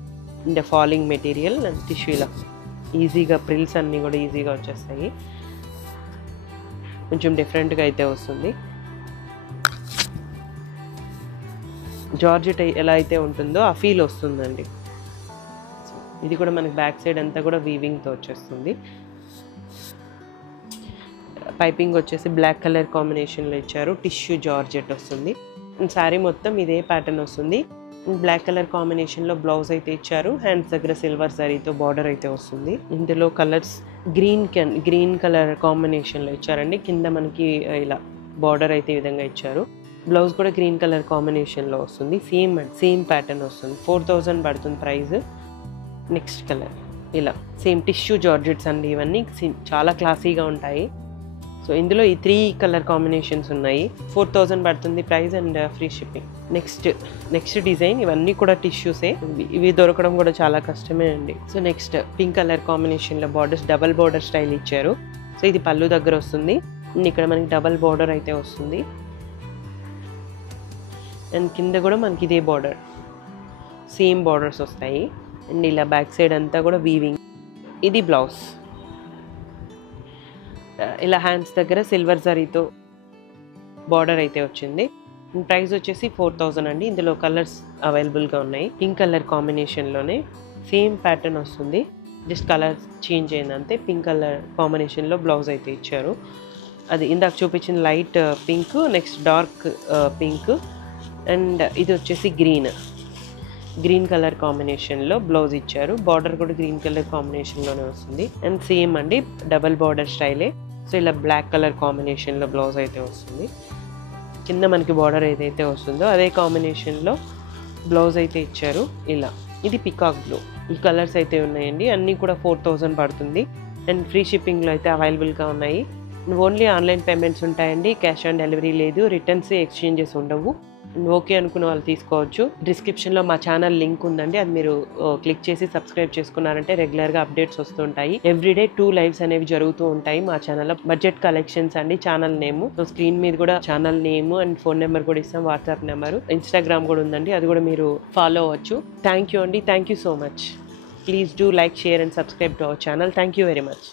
అండ్ ఫాలింగ్ మెటీరియల్ అండ్ టిష్యూలో ఈజీగా ప్రిల్స్ అన్నీ కూడా ఈజీగా వచ్చేస్తాయి. కొంచెం డిఫరెంట్గా అయితే వస్తుంది. జార్జెట్ ఎలా అయితే ఉంటుందో ఆ ఫీల్ వస్తుందండి. ఇది కూడా మనకి బ్యాక్ సైడ్ అంతా కూడా వీవింగ్తో వచ్చేస్తుంది. పైపింగ్ వచ్చేసి బ్లాక్ కలర్ కాంబినేషన్లో ఇచ్చారు. టిష్యూ జార్జెట్ వస్తుంది. శారీ మొత్తం ఇదే ప్యాటర్న్ వస్తుంది. బ్లాక్ కలర్ కాంబినేషన్లో బ్లౌజ్ అయితే ఇచ్చారు. హ్యాండ్స్ దగ్గర సిల్వర్ జరీతో బార్డర్ అయితే వస్తుంది. ఇందులో కలర్స్ గ్రీన్ కలర్ కాంబినేషన్లో ఇచ్చారండి. కింద మనకి ఇలా బార్డర్ అయితే ఈ విధంగా ఇచ్చారు. బ్లౌజ్ కూడా గ్రీన్ కలర్ కాంబినేషన్లో వస్తుంది. సేమ్ ప్యాటర్న్ వస్తుంది. 4000 పడుతుంది ప్రైస్. నెక్స్ట్ కలర్ ఇలా సేమ్ టిష్యూ జార్జెట్స్ అండి. ఇవన్నీ చాలా క్లాసీగా ఉంటాయి. సో ఇందులో ఈ 3 కలర్ కాంబినేషన్స్ ఉన్నాయి. 4000 పడుతుంది price and free shipping. Next design ఇవన్నీ కూడా టిష్యూసే. ఇవి దొరకడం కూడా చాలా కష్టమే అండి. సో నెక్స్ట్ పింక్ కలర్ కాంబినేషన్లో బార్డర్స్ డబల్ బార్డర్ స్టైల్ ఇచ్చారు. సో ఇది పళ్ళు దగ్గర వస్తుంది. ఇక్కడ మనకి డబల్ బార్డర్ అయితే వస్తుంది. అండ్ కింద కూడా మనకి ఇదే బార్డర్, సేమ్ బార్డర్స్ వస్తాయి. అండ్ ఇలా బ్యాక్ సైడ్ అంతా కూడా వీవింగ్. ఇది బ్లౌజ్. ఇలా హ్యాండ్స్ దగ్గర సిల్వర్ జరీతో బార్డర్ అయితే వచ్చింది. ప్రైస్ వచ్చేసి 4000 అండి. ఇందులో కలర్స్ అవైలబుల్గా ఉన్నాయి. పింక్ కలర్ కాంబినేషన్లోనే సేమ్ ప్యాటర్న్ వస్తుంది. జస్ట్ కలర్ చేంజ్ అయిందంతే. పింక్ కలర్ కాంబినేషన్లో బ్లౌజ్ అయితే ఇచ్చారు. అది ఇందాక చూపించిన light pink, next dark pink, and ఇది వచ్చేసి గ్రీన్ కలర్ కాంబినేషన్లో బ్లౌజ్ ఇచ్చారు. బార్డర్ కూడా గ్రీన్ కలర్ కాంబినేషన్లోనే వస్తుంది. అండ్ సేమ్ అండి డబల్ బార్డర్ స్టైలే. సో ఇలా బ్లాక్ కలర్ కాంబినేషన్లో బ్లౌజ్ అయితే వస్తుంది. కింద మనకి బార్డర్ ఏదైతే వస్తుందో అదే కాంబినేషన్లో బ్లౌజ్ అయితే ఇచ్చారు. ఇలా ఇది పికాక్ బ్లూ. ఈ కలర్స్ అయితే ఉన్నాయండి. అన్నీ కూడా 4000 పడుతుంది. అండ్ ఫ్రీ షిప్పింగ్లో అయితే అవైలబుల్గా ఉన్నాయి. ఓన్లీ ఆన్లైన్ పేమెంట్స్ ఉంటాయండి. క్యాష్ ఆన్ డెలివరీ లేదు. రిటర్న్స్ ఎక్స్చేంజెస్ ఉండవు. ఓకే అనుకున్న వాళ్ళు తీసుకోవచ్చు. డిస్క్రిప్షన్లో మా ఛానల్ లింక్ ఉందండి. అది మీరు క్లిక్ చేసి సబ్స్క్రైబ్ చేసుకున్నారంటే రెగ్యులర్గా అప్డేట్స్ వస్తుంటాయి. ఎవ్రీడే 2 లైవ్స్ అనేవి జరుగుతూ ఉంటాయి మా ఛానల్లో. బడ్జెట్ కలెక్షన్స్ అండి ఛానల్ నేమ్. సో స్క్రీన్ మీద కూడా channel name and phone number కూడా ఇస్తాం. వాట్సాప్ నెంబరు, ఇన్స్టాగ్రామ్ కూడా ఉందండి. అది కూడా మీరు ఫాలో అవ్వచ్చు. థ్యాంక్ యూ అండి. Thank you so much. Please do like, share and subscribe to our channel. Thank you very much.